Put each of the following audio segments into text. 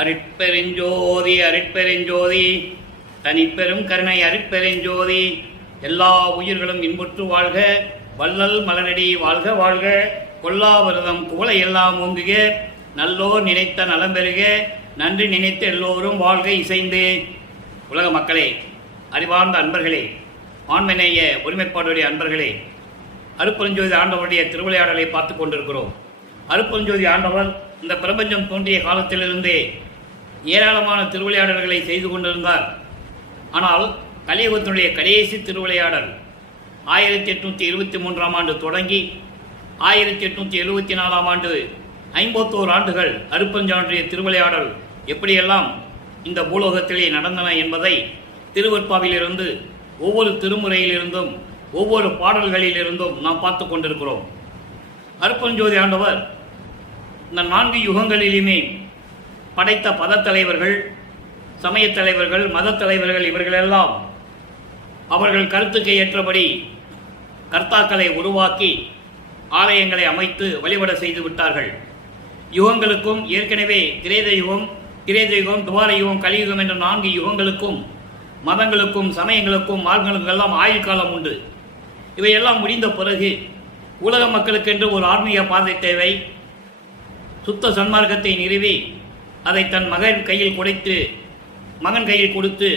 அருட்பெருஞ்சோதி அருட்பெருஞ்சோதி தனிப்பெரும் கருணை அருட்பெருஞ்சோதி. எல்லா உயிர்களும் இன்புற்று வாழ்க, வள்ளல் மலரடி வாழ்க வாழ்க, கொல்லாவிரதம் புகழ எல்லாம் ஓங்குக, நல்லோர் நினைத்த நலம் பெறுக, நன்றி நினைத்த எல்லோரும் வாழ்க இசைந்து. உலக மக்களே, அறிவார்ந்த அன்பர்களே, ஆண்மநேய ஒருமைப்பாடுடைய அன்பர்களே, அருட்பெருஞ்சோதி ஆண்டவருடைய திருவிளையாடலை பார்த்து கொண்டிருக்கிறோம். அருட்பெருஞ்சோதி ஆண்டவர் இந்த பிரபஞ்சம் தோன்றிய காலத்திலிருந்தே ஏராளமான திருவிளையாடல்களை செய்து கொண்டிருந்தார். ஆனால் கலியுகத்தினுடைய கடைசி திருவிளையாடல் 1823ஆம் ஆண்டு தொடங்கி 1874ஆம் ஆண்டு 51 ஆண்டுகள் அருட்பெருஞ்சோதியுடைய திருவிளையாடல் எப்படியெல்லாம் இந்த பூலோகத்திலே நடந்தன என்பதை திருவெற்பாவிலிருந்து ஒவ்வொரு திருமுறையிலிருந்தும் ஒவ்வொரு பாடல்களிலிருந்தும் நாம் பார்த்து கொண்டிருக்கிறோம். அருட்பெருஞ்சோதி ஆண்டவர் இந்த 4 யுகங்களிலுமே படைத்த பதத்தலைவர்கள், சமயத் தலைவர்கள், மத தலைவர்கள் இவர்களெல்லாம் அவர்கள் கருத்துக்கு ஏற்றபடி கர்த்தாக்களை உருவாக்கி ஆலயங்களை அமைத்து வழிபட செய்து விட்டார்கள். யுகங்களுக்கும் ஏற்கனவே திரேத யுகம், துவார யுகம், கலியுகம் என்ற 4 யுகங்களுக்கும் மதங்களுக்கும் சமயங்களுக்கும் மார்க்கங்களுக்கும் எல்லாம் ஆயுள் காலம் உண்டு. இவையெல்லாம் முடிந்த பிறகு உலக மக்களுக்கென்று ஒரு ஆன்மீக பாதை தேவை. சுத்த சன்மார்க்கத்தை நிறுவி அதை தன் மகன் கையில் கொடுத்து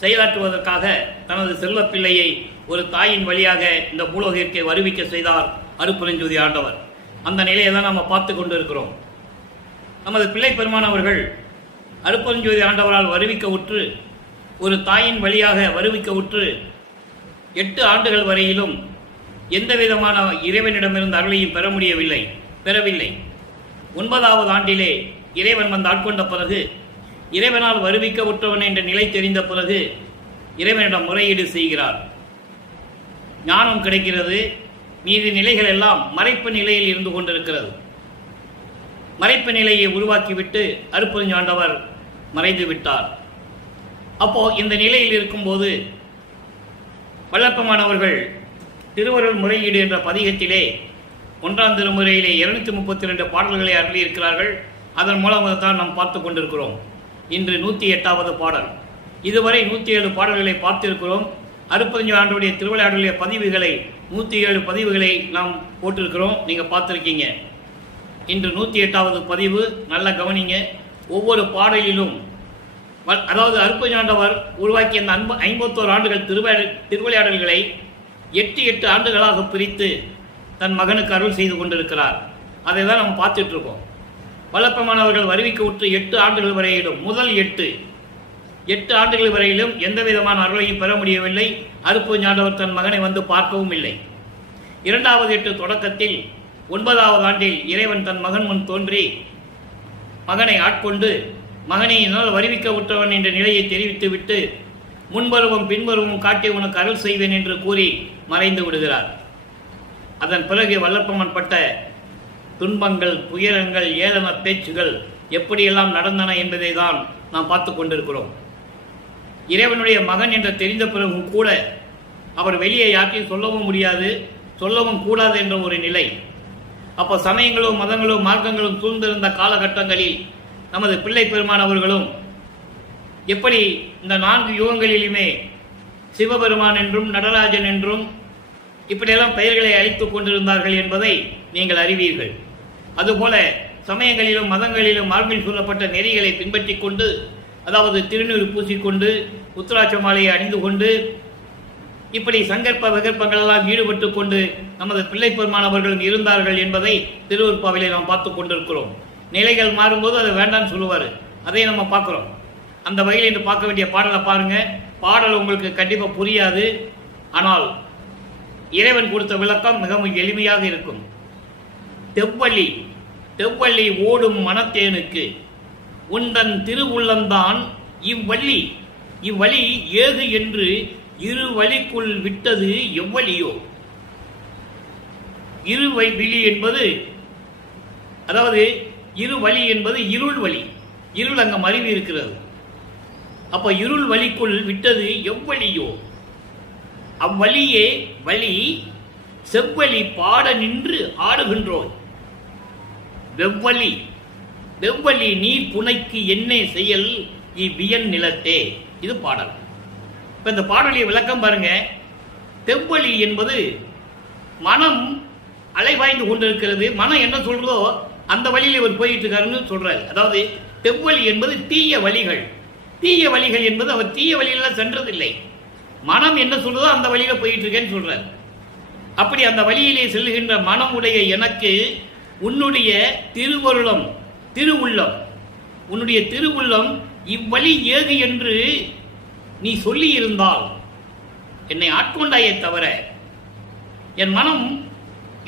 செயலாற்றுவதற்காக தனது செல்வ பிள்ளையை ஒரு தாயின் வழியாக இந்த பூலோகிற்கு வருவிக்க செய்தார் அருட்பெருஞ்சோதி ஆண்டவர். அந்த நிலையை தான் நாம் பார்த்து கொண்டு இருக்கிறோம். நமது பிள்ளை பெருமானவர்கள் அருட்பெருஞ்சோதி ஆண்டவரால் வருவிக்க உற்று, ஒரு தாயின் வழியாக வருவிக்க உற்று 8 ஆண்டுகள் வரையிலும் எந்த விதமான இறைவனிடமிருந்து அருளையும் பெறவில்லை. 9வது ஆண்டிலே இறைவன் வந்து ஆட்கொண்ட பிறகு, இறைவனால் வருவிக்க உற்றவன் என்ற நிலை தெரிந்த பிறகு இறைவனிடம் முறையீடு செய்கிறார். ஞானம் கிடைக்கிறது. மீதி நிலைகள் எல்லாம் மறைப்பு நிலையில் இருந்து கொண்டிருக்கிறது. மறைப்பு நிலையை உருவாக்கிவிட்டு அருட்பெருஞ்சாண்டவர் மறைந்து விட்டார். அப்போ இந்த நிலையில் இருக்கும்போது வல்லப்பமானவர்கள் திருவருள் முறையீடு என்ற பதிகத்திலே 1ஆம் திருமுறையிலே 232 பாடல்களை அருளியிருக்கிறார்கள். அதன் மூலமாகத்தான் நாம் பார்த்து கொண்டிருக்கிறோம். இன்று 108வது பாடல். இதுவரை 107 பாடல்களை பார்த்திருக்கிறோம். அருட்பெருஞ்சோதி ஆண்டவருடைய திருவிளையாடலுடைய பதிவுகளை 107 பதிவுகளை நாம் போட்டிருக்கிறோம். நீங்கள் பார்த்துருக்கீங்க. இன்று 108வது பதிவு. நல்ல கவனிங்க. ஒவ்வொரு பாடலிலும், அதாவது அருட்பெருஞ்சோதி ஆண்டவர் உருவாக்கிய அந்த 51 ஆண்டுகள் திருவிளையாடல்களை 8 ஆண்டுகளாக பிரித்து தன் மகனுக்கு அருள் செய்து கொண்டிருக்கிறார். அதை தான் நம்ம பார்த்துட்டு இருக்கோம். வல்லப்பமானவர்கள் வருவிக்க உற்று 8 ஆண்டுகள் வரையிலும், முதல் 8 ஆண்டுகள் வரையிலும் எந்த விதமான அருளையும் பெற முடியவில்லை. அருட்பெருஞ்சோதி ஆண்டவர் தன் மகனை வந்து பார்க்கவும் இல்லை. 2வது 8 தொடக்கத்தில் 9வது ஆண்டில் இறைவன் தன் மகன் முன் தோன்றி மகனை ஆட்கொண்டு, மகனை என்னால் வருவிக்க உற்றவன் என்ற நிலையை தெரிவித்துவிட்டு முன்பருவம் பின்பருவம் காட்டி உனக்கு அருள் செய்வேன் என்று கூறி மறைந்து விடுகிறார். அதன் பிறகு வல்லப்பமன் பட்ட துன்பங்கள், துயரங்கள், ஏளன பேச்சுகள் எப்படியெல்லாம் நடந்தன என்பதை தான் நாம் பார்த்து கொண்டிருக்கிறோம். இறைவனுடைய மகன் என்று தெரிந்த பிறகும் கூட அவர் வெளியே யாற்றையும் சொல்லவும் முடியாது, சொல்லவும் கூடாது என்ற ஒரு நிலை. அப்போ சமயங்களும் மதங்களும் மார்க்கங்களும் சூழ்ந்திருந்த காலகட்டங்களில் நமது பிள்ளை பெருமானவர்களும் எப்படி இந்த 4 யுகங்களிலுமே சிவபெருமான் என்றும் நடராஜன் என்றும் இப்படியெல்லாம் பெயர்களை அளித்துக் கொண்டிருந்தார்கள் என்பதை நீங்கள் அறிவீர்கள். அதுபோல சமயங்களிலும் மதங்களிலும் மார்பில் சொல்லப்பட்ட நெறிகளை பின்பற்றி கொண்டு, அதாவது திருநீறு பூசிக்கொண்டு, உத்திராட்ச மாலையை அணிந்து கொண்டு, இப்படி சங்கற்ப விகற்பங்களெல்லாம் ஈடுபட்டு கொண்டு நமது பிள்ளை பெருமானவர்களும் இருந்தார்கள் என்பதை திருவெற்பாவிலே நாம் பார்த்து கொண்டிருக்கிறோம். நிலைகள் மாறும்போது அதை வேண்டாம்னு சொல்லுவார். அதை நம்ம பார்க்குறோம். அந்த வகையில் இன்று பார்க்க வேண்டிய பாடலை பாருங்க. பாடல் உங்களுக்கு கண்டிப்பாக புரியாது. ஆனால் இறைவன் கொடுத்த விளக்கம் மிகவும் எளிமையாக இருக்கும். தெவ்வள்ளி ஓடும் மனத்தேனுக்கு உந்தன் திருவுள்ளந்தான் இவ்வழி ஏது என்று இரு வழிக்குள் விட்டது எவ்வளியோ. விழி என்பது, அதாவது இரு வழி என்பது இருள் வழி. இருள் அங்க மறைவு இருக்கிறது. அப்ப இருள் வழிக்குள் விட்டது எவ்வளியோ. அவ்வழியே வழி செவ்வழி பாட நின்று ஆடுகின்றோம். வெவ்வழி வெவ்வழி நீர் புனைக்கு என்னே செயல் இவ்வியன் நிலத்தே. இது பாடல். இப்ப இந்த பாடலிய விளக்கம் பாருங்க. தெவ்வழி என்பது மனம் அலைவாய்ந்து கொண்டிருக்கிறது. மனம் என்ன சொல்றதோ அந்த வழியில் இவர் போயிட்டு இருக்காருன்னு சொல்றாரு. அதாவது தெவ்வழி என்பது தீய வழிகள். தீய வழிகள் என்பது அவர் தீய வழியில சென்றதில்லை. மனம் என்ன சொல்றதோ அந்த வழியில போயிட்டு இருக்கேன்னு சொல்றாரு. அப்படி அந்த வழியிலே செல்லுகின்ற மனம் உடைய எனக்கு உன்னுடைய திருவருளம், திருவுள்ளம், உன்னுடைய திருவுள்ளம் இவ்வழி ஏது என்று நீ சொல்லி இருந்தால் என்னை ஆட்கொண்டாயே தவிர என் மனம்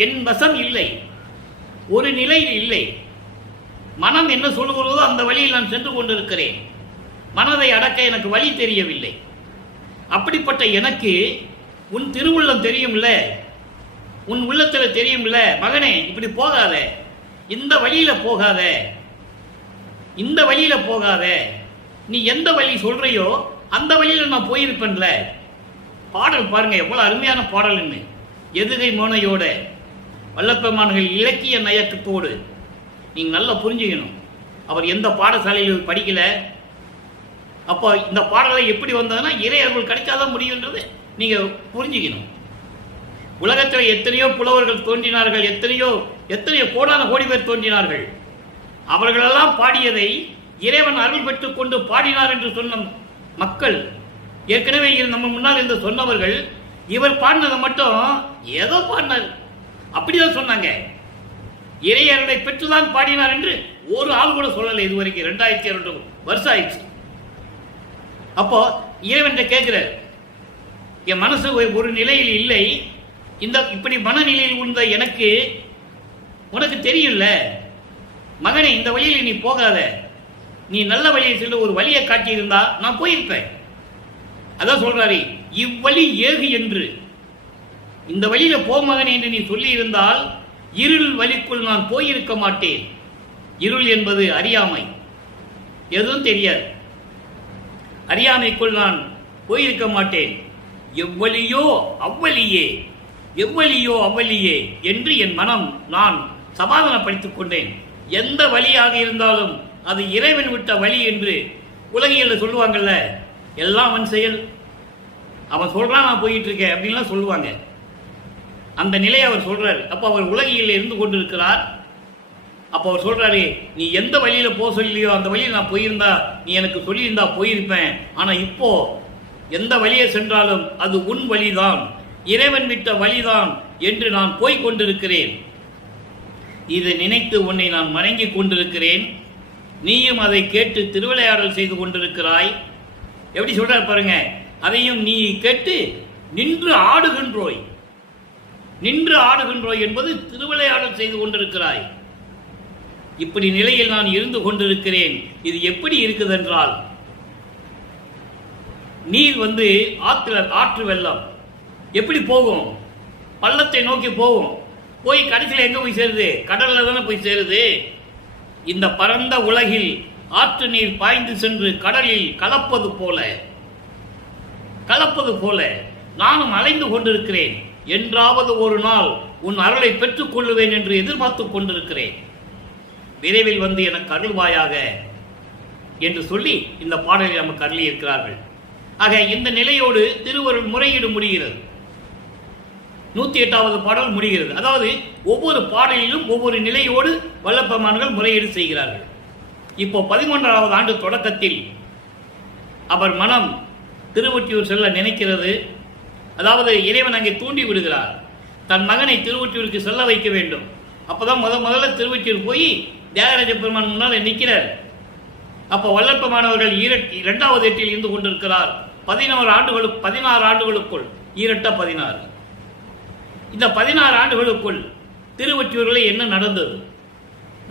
என் வசம் இல்லை, ஒரு நிலையில் இல்லை. மனம் என்ன சொல்லுகிறதோ அந்த வழியில் நான் சென்று கொண்டிருக்கிறேன். மனதை அடக்க எனக்கு வழி தெரியவில்லை. அப்படிப்பட்ட எனக்கு உன் திருவுள்ளம் தெரியும்ல, உன் உள்ளத்தில் தெரியும்ல, மகனே இப்படி போகாத, இந்த வழியில போகாத, இந்த வழியில போகாத, நீ எந்த வழி சொல்றையோ அந்த வழியில நான் போயிருப்பேன்ல. பாடல் பாருங்க எவ்வளவு அருமையான பாடல்னு. எதுகை மோனையோட வல்லப்பெருமான்கள் இலக்கிய நயக்கத்தோடு நீங்க நல்லா புரிஞ்சுக்கணும். அவர் எந்த பாடசாலையில் படிக்கல. அப்போ இந்த பாடலை எப்படி வந்ததுன்னா இறையர்கள் கிடைச்சாதான் முடியுன்றது நீங்க புரிஞ்சுக்கணும். உலகத்தில் எத்தனையோ புலவர்கள் தோன்றினார்கள், எத்தனையோ கோடான கோடி பேர் தோன்றினார்கள். அவர்களெல்லாம் பாடியதை இறைவன் அருள் பெற்றுக் கொண்டு பாடினார் என்று சொன்ன மக்கள், ஏற்கனவே நம்ம முன்னால் இருந்து சொன்னவர்கள், இவர் பாடினதை மட்டும் ஏதோ பாடினார் அப்படிதான் சொன்னாங்க. இறையர்களை பெற்றுதான் பாடினார் என்று ஒரு ஆள் கூட சொல்லலை இதுவரைக்கும். 2002 வருஷம் ஆயிடுச்சு. அப்போ இறைவன் கேட்கிறார், என் மனசு ஒரு நிலையில் இல்லை, இந்த இப்படி மனநிலையில் உள்ள எனக்கு உனக்கு தெரியும்ல மகனே, இந்த வழியில் நீ போகாத, நீ நல்ல வழியை சென்று ஒரு வழியை காட்டியிருந்தா நான் போயிருப்பேன். அதான் சொல்றாரு, இவ்வழி ஏகு என்று, இந்த வழியில போ மகனே என்று நீ சொல்லி இருந்தால் இருள் வழிக்குள் நான் போயிருக்க மாட்டேன். இருள் என்பது அறியாமை, எதுவும் தெரியாது. அறியாமைக்குள் நான் போயிருக்க மாட்டேன். எவ்வழியோ அவ்வழியே, எவ்வழியோ அவ்வழியே என்று என் மனம் நான் சமாதானப்படுத்திக் கொண்டேன். எந்த வழியாக இருந்தாலும் அது இறைவன் விட்ட வழி என்று உலகியல்ல சொல்லுவாங்கல்ல, எல்லாம் அவன் செயல், அவன் சொல்றான் நான் போயிட்டு இருக்கேன் அப்படின்லாம் சொல்லுவாங்க. அந்த நிலையை அவர் சொல்றாரு. அப்ப அவர் உலகியல்ல இருந்து கொண்டிருக்கிறார். அப்ப அவர் சொல்றாரு, நீ எந்த வழியில போக சொல்லியோ அந்த வழியில் நான் போயிருந்தா, நீ எனக்கு சொல்லியிருந்தா போயிருப்பேன். ஆனா இப்போ எந்த வழியை சென்றாலும் அது உன் வழிதான், இறைவன் விட்ட வழிதான் என்று நான் போய்க் கொண்டிருக்கிறேன். இதை நினைத்து உன்னை நான் வணங்கிக் கொண்டிருக்கிறேன். நீயும் அதை கேட்டு திருவிளையாடல் செய்து கொண்டிருக்கிறாய். எப்படி சொல்றார் பாருங்க, அதையும் நீ கேட்டு நின்று ஆடுகின்றோய். நின்று ஆடுகின்றோய் என்பது திருவிளையாடல் செய்து கொண்டிருக்கிறாய். இப்படி நிலையில் நான் இருந்து கொண்டிருக்கிறேன். இது எப்படி இருக்குது என்றால், நீர் ஆற்று வெள்ளம் எப்படி போகும்? பள்ளத்தை நோக்கி போகும். போய் கடைசியில் எங்க போய் சேருது? கடல்ல தானே போய் சேருது. இந்த பரந்த உலகில் ஆற்று நீர் பாய்ந்து சென்று கடலில் கலப்பது போல நானும் அலைந்து கொண்டிருக்கிறேன். என்றாவது ஒரு நாள் உன் அருளை பெற்றுக் கொள்ளுவேன் என்று எதிர்பார்த்துக் கொண்டிருக்கிறேன். விரைவில் வந்து எனக்கு அருள்வாயாக என்று சொல்லி இந்த பாடலை நமக்கு அருளி இருக்கிறார்கள். ஆக இந்த நிலையோடு திருவருள் முறையீடு முடிகிறது. 108வது பாடல் முடிகிறது. அதாவது ஒவ்வொரு பாடலிலும் ஒவ்வொரு நிலையோடு வல்லப்பெருமான்கள் முறையீடு செய்கிறார்கள். இப்போ 11வது ஆண்டு தொடக்கத்தில் அவர் மனம் திருவொற்றியூர் செல்ல நினைக்கிறது. அதாவது இறைவன் அங்கே தூண்டி விடுகிறார். தன் மகனை திருவொற்றியூருக்கு செல்ல வைக்க வேண்டும். அப்பதான் முதல்ல திருவொற்றியூர் போய் தியாகராஜ பெருமான் முன்னால் நிற்கிறார். அப்போ வல்லப்பெருமானவர்கள் 2வது எட்டில் இருந்து கொண்டிருக்கிறார். 16 ஆண்டுகளுக்குள் ஈரட்ட 16. இந்த 16 ஆண்டுகளுக்குள் திருவொற்றியூரில் என்ன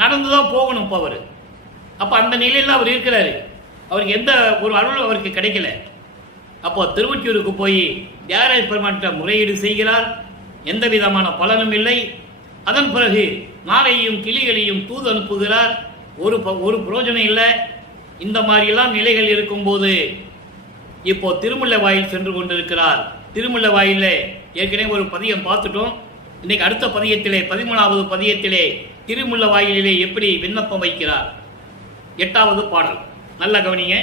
நடந்துதான் போகணும். இப்போ அவர் அப்போ அந்த நிலையில் அவர் இருக்கிறாரு. அவருக்கு எந்த ஒரு அருள் அவருக்கு கிடைக்கல. அப்போ திருவொற்றியூருக்கு போய் தியாகராஜ பெருமான்கிட்ட முறையீடு செய்கிறார். எந்த விதமான பலனும் இல்லை. அதன் பிறகு நாளையும் கிளிகளையும் தூது அனுப்புகிறார். ஒரு பிரயோஜனம் இல்லை. இந்த மாதிரிலாம் நிலைகள் இருக்கும்போது இப்போ திருமுல்லை வாயில் சென்று கொண்டிருக்கிறார். திருமுல்லை வாயில ஏற்கனவே ஒரு பதியம் பார்த்துட்டோம். இன்னைக்கு அடுத்த பதியத்திலே 13வது பதியத்திலே திருமுல்லை வாயிலே எப்படி விண்ணப்பம் வைக்கிறார், 8வது பாடல். நல்ல கவனிங்க,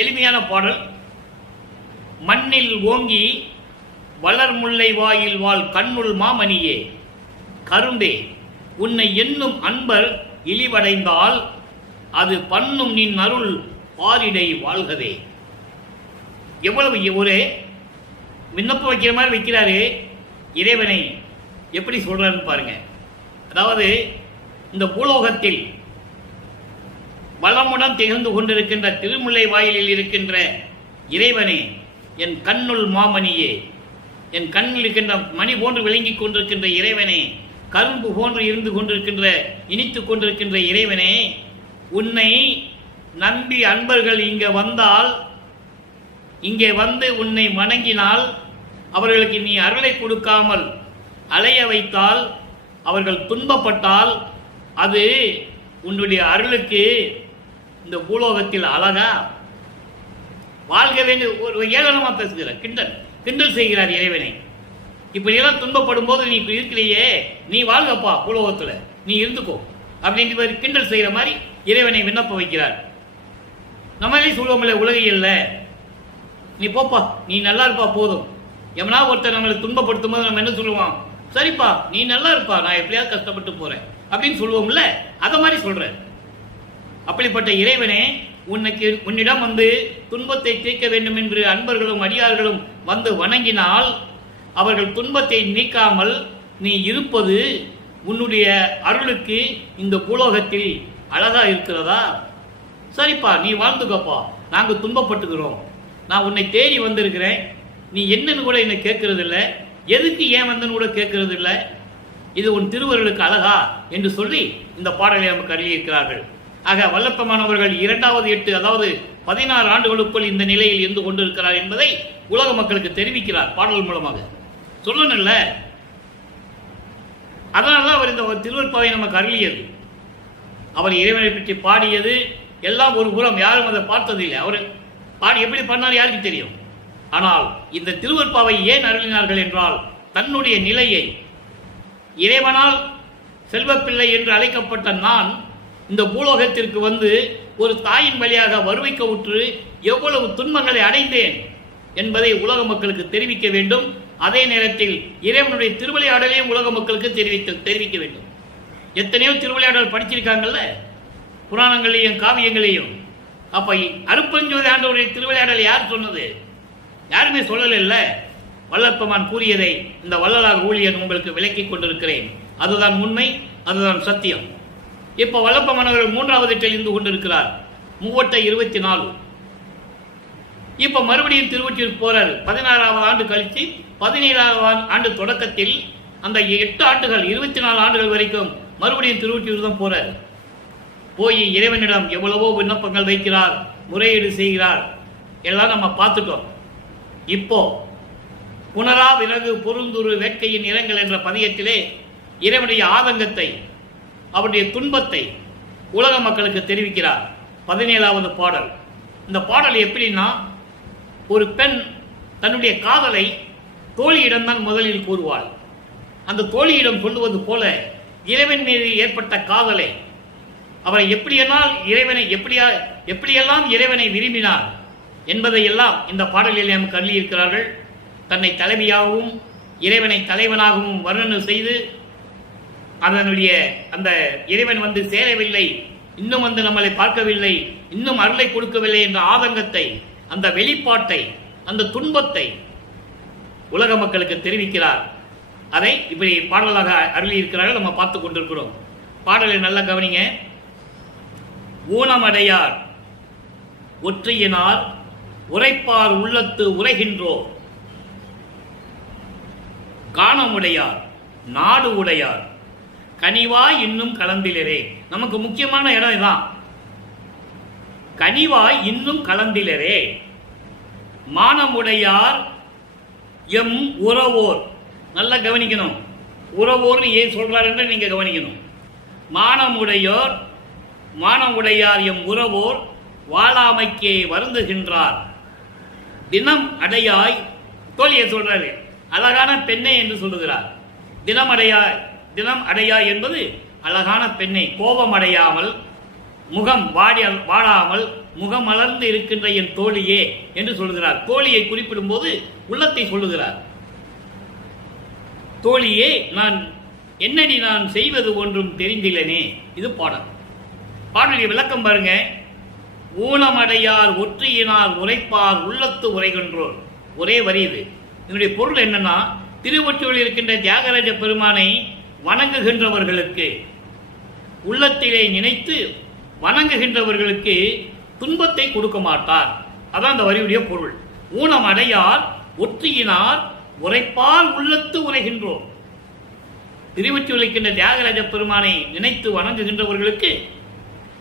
எளிமையான பாடல். மண்ணில் ஓங்கி வளர் முல்லை வாயில் வாழ் கண்ணுள் மாமணியே, கரும்பே உன்னை எண்ணும் அன்பர் இழிவடைந்தால் அது பண்ணும் நின் அருள் பாரிடை வாழ்கவே. எவ்வளவு ஒரு விண்ணப்பம் வைக்கிற மாதிரி வைக்கிறாரு. இறைவனை எப்படி சொல்றாருன்னு பாருங்க. அதாவது இந்த பூலோகத்தில் வளமுடன் திகழ்ந்து கொண்டிருக்கின்ற திருமுல்லை வாயிலில் இருக்கின்ற இறைவனே, என் கண்ணுள் மாமணியே, என் கண்ணில் இருக்கின்ற மணி போன்று விளங்கிக் கொண்டிருக்கின்ற இறைவனே, கரும்பு போன்று இருந்து கொண்டிருக்கின்ற இனித்துக் கொண்டிருக்கின்ற இறைவனே, உன்னை நம்பி அன்பர்கள் இங்கே வந்து உன்னை வணங்கினால், அவர்களுக்கு நீ அருளை கொடுக்காமல் அலைய வைத்தால், அவர்கள் துன்பப்பட்டால், அது உன்னுடைய அருளுக்கு இந்த பூலோகத்தில் அழகா வாழ்க வேண்டும். ஒரு ஏளனமா பேசுகிறார், கிண்டல் செய்கிறார் இறைவனை. இப்படியெல்லாம் துன்பப்படும் போது நீ இருக்கிறையே, நீ வாழ்கப்பா பூலோகத்தில், நீ இருந்துக்கோ அப்படின்ற கிண்டல் செய்கிற மாதிரி இறைவனை விண்ணப்ப வைக்கிறார். நம்மளே சொல்லுவோம்ல உலகையில், நீ போப்பா, நீ நல்லா இருப்பா போதும். எவனா ஒருத்தர் நம்மளை துன்பப்படுத்தும் போது நம்ம என்ன சொல்லுவோம்? சரிப்பா நீ நல்லா இருப்பா, நான் எப்படியாவது கஷ்டப்பட்டு போறேன் அப்படின்னு சொல்லுவோம்ல, அதை மாதிரி சொல்ற. அப்படிப்பட்ட இறைவனே, உன்னிடம் வந்து துன்பத்தை தீர்க்க வேண்டும் என்று அன்பர்களும் அடியார்களும் வந்து வணங்கினால், அவர்கள் துன்பத்தை நீக்காமல் நீ இருப்பது உன்னுடைய அருளுக்கு இந்த பூலோகத்தில் அழகா இருக்கிறதா? சரிப்பா நீ வாழ்ந்துக்கப்பா, நாங்கள் துன்பப்பட்டுக்கிறோம், நான் உன்னை தேடி வந்திருக்கிறேன், நீ என்னன்னு கூட என்னை கேட்கறது இல்லை, எதுக்கு ஏன் வந்தன்னு கூட கேட்கறது இல்லை, இது உன் திருவருளுக்கு அழகா என்று சொல்லி இந்த பாடலை நமக்கு அருளியிருக்கிறார்கள். ஆக வல்லப்பமானவர்கள் 2வது 8, அதாவது 16 ஆண்டுகளுக்குள் இந்த நிலையில் இருந்து கொண்டிருக்கிறார் என்பதை உலக மக்களுக்கு தெரிவிக்கிறார் பாடல் மூலமாக. சொல்லணும்ல, அதனால்தான் அவர் இந்த திருவருட்பாவை நமக்கு அருளியது. அவர் இறைவனை பற்றி பாடியது எல்லாம் ஒரு புறம், யாரும் அதை பார்த்ததில்லை. அவர் பாடி எப்படி பண்ணார் யாருக்கு தெரியும். ஆனால் இந்த திருவருட்பாவை ஏன் அருளினார்கள் என்றால், தன்னுடைய நிலையை, இறைவனால் செல்வப்பிள்ளை என்று அழைக்கப்பட்ட நான் இந்த பூலோகத்திற்கு வந்து ஒரு தாயின் வழியாக வருவிக்க உற்று எவ்வளவு துன்பங்களை அடைந்தேன் என்பதை உலக மக்களுக்கு தெரிவிக்க வேண்டும். அதே நேரத்தில் இறைவனுடைய திருவிளையாடலையும் உலக மக்களுக்கு தெரிவிக்க வேண்டும். எத்தனையோ திருவிளையாடல் படிச்சிருக்காங்கல்ல, புராணங்களையும் காவியங்களையும். அப்ப அருப்பஞ்சோதி ஆண்டவருடைய திருவிளையாடல் யார் சொன்னது? யாருமே சொல்லல. வல்லப்பமான் கூறியதை இந்த வள்ளலார் ஊழியன் உங்களுக்கு விளக்கிக் கொண்டிருக்கிறேன். அதுதான் உண்மை, அதுதான் சத்தியம். இப்ப வல்லப்பமானவர்கள் 3வது எட்டில் இருந்து கொண்டிருக்கிறார். 3/24. இப்ப மறுபடியும் திருவொற்றியூர் போறாரு. 16வது ஆண்டு கழிச்சு 17வது ஆண்டு தொடக்கத்தில் அந்த 8 ஆண்டுகள் 24 ஆண்டுகள் வரைக்கும் மறுபடியும் திருவொற்றியூர் தான் போறாரு. போய் இறைவனிடம் எவ்வளவோ விண்ணப்பங்கள் வைக்கிறார், முறையீடு செய்கிறார், எல்லாம் நம்ம பார்த்துட்டோம். இப்போ புனரா விறகு பொருந்துரு வேட்கையின் இரங்கல் என்ற பதியத்திலே இறைவனுடைய ஆதங்கத்தை, அவருடைய துன்பத்தை உலக மக்களுக்கு தெரிவிக்கிறார். 17வது பாடல். இந்த பாடல் எப்படின்னா, ஒரு பெண் தன்னுடைய காதலை தோழியிடம்தான் முதலில் கூறுவாள். அந்த தோழியிடம் சொல்லுவது போல இறைவன் மீது ஏற்பட்ட காதலை, அவரை எப்படியெல்லாம் இறைவனை விரும்பினார் என்பதையெல்லாம் இந்த பாடலில் நமக்கு அள்ளியிருக்கிறார்கள். தன்னை தலைவியாகவும் இறைவனை தலைவனாகவும் வர்ணனை செய்து, அதனுடைய அந்த இறைவன் வந்து சேரவில்லை, இன்னும் வந்து நம்மளை பார்க்கவில்லை, இன்னும் அருளை கொடுக்கவில்லை என்ற ஆதங்கத்தை, அந்த வெளிப்பாட்டை, அந்த துன்பத்தை உலக மக்களுக்கு தெரிவிக்கிறார். அதை இப்படி பாடலாக அருளியிருக்கிறார்கள், நம்ம பார்த்து கொண்டிருக்கிறோம். பாடலை நல்லா கவனிங்க. ஊனமடையார் ஒற்றையினார் உரைப்பார் உள்ளத்து உரைகின்றோ, காணமுடையார் நாடு உடையார் கனிவாய் இன்னும் கலந்திலரே. நமக்கு முக்கியமான இடம் இதான். கனிவாய் இன்னும் கலந்திலரே. மானமுடையார் எம் உறவோர். நல்லா கவனிக்கணும். உறவோர்னு ஏன் சொல்றாருன்னு நீங்க கவனிக்கணும். மானமுடையார் எம் உறவோர் வாழாமைக்கே வருந்துகின்றார். தினம் அடையாய், தோழியை சொல்றாரு, அழகான பெண்ணே என்று சொல்லுகிறார். தினம் அடையாய் என்பது அழகான பெண்ணை, கோபம் அடையாமல் முகம் வாடாமல் முகமலர்ந்து இருக்கின்ற என் தோழியே என்று சொல்லுகிறார். தோழியை குறிப்பிடும் போது உள்ளத்தை சொல்லுகிறார். தோழியே, நான் என்னடி நான் செய்வது ஒன்றும் தெரிந்திலனே. இது பாடல். பாடலுடைய விளக்கம் பாருங்க. ஊனமடையார் ஒற்றியினார் உரைப்பார் உள்ளத்து உரைகின்றோர். ஒரே வரி இது. இதனுடைய பொருள் என்னன்னா, திருவொற்றியூரில் இருக்கின்ற தியாகராஜ பெருமானை வணங்குகின்றவர்களுக்கு, உள்ளத்திலே நினைத்து வணங்குகின்றவர்களுக்கு துன்பத்தை கொடுக்க மாட்டார். அதான் அந்த வரியுடைய பொருள். ஊனம் அடையார் ஒற்றியினார் உரைப்பால் உள்ளத்து உரைகின்றோம். திருவொற்றியூரில் இருக்கின்ற தியாகராஜ பெருமானை நினைத்து வணங்குகின்றவர்களுக்கு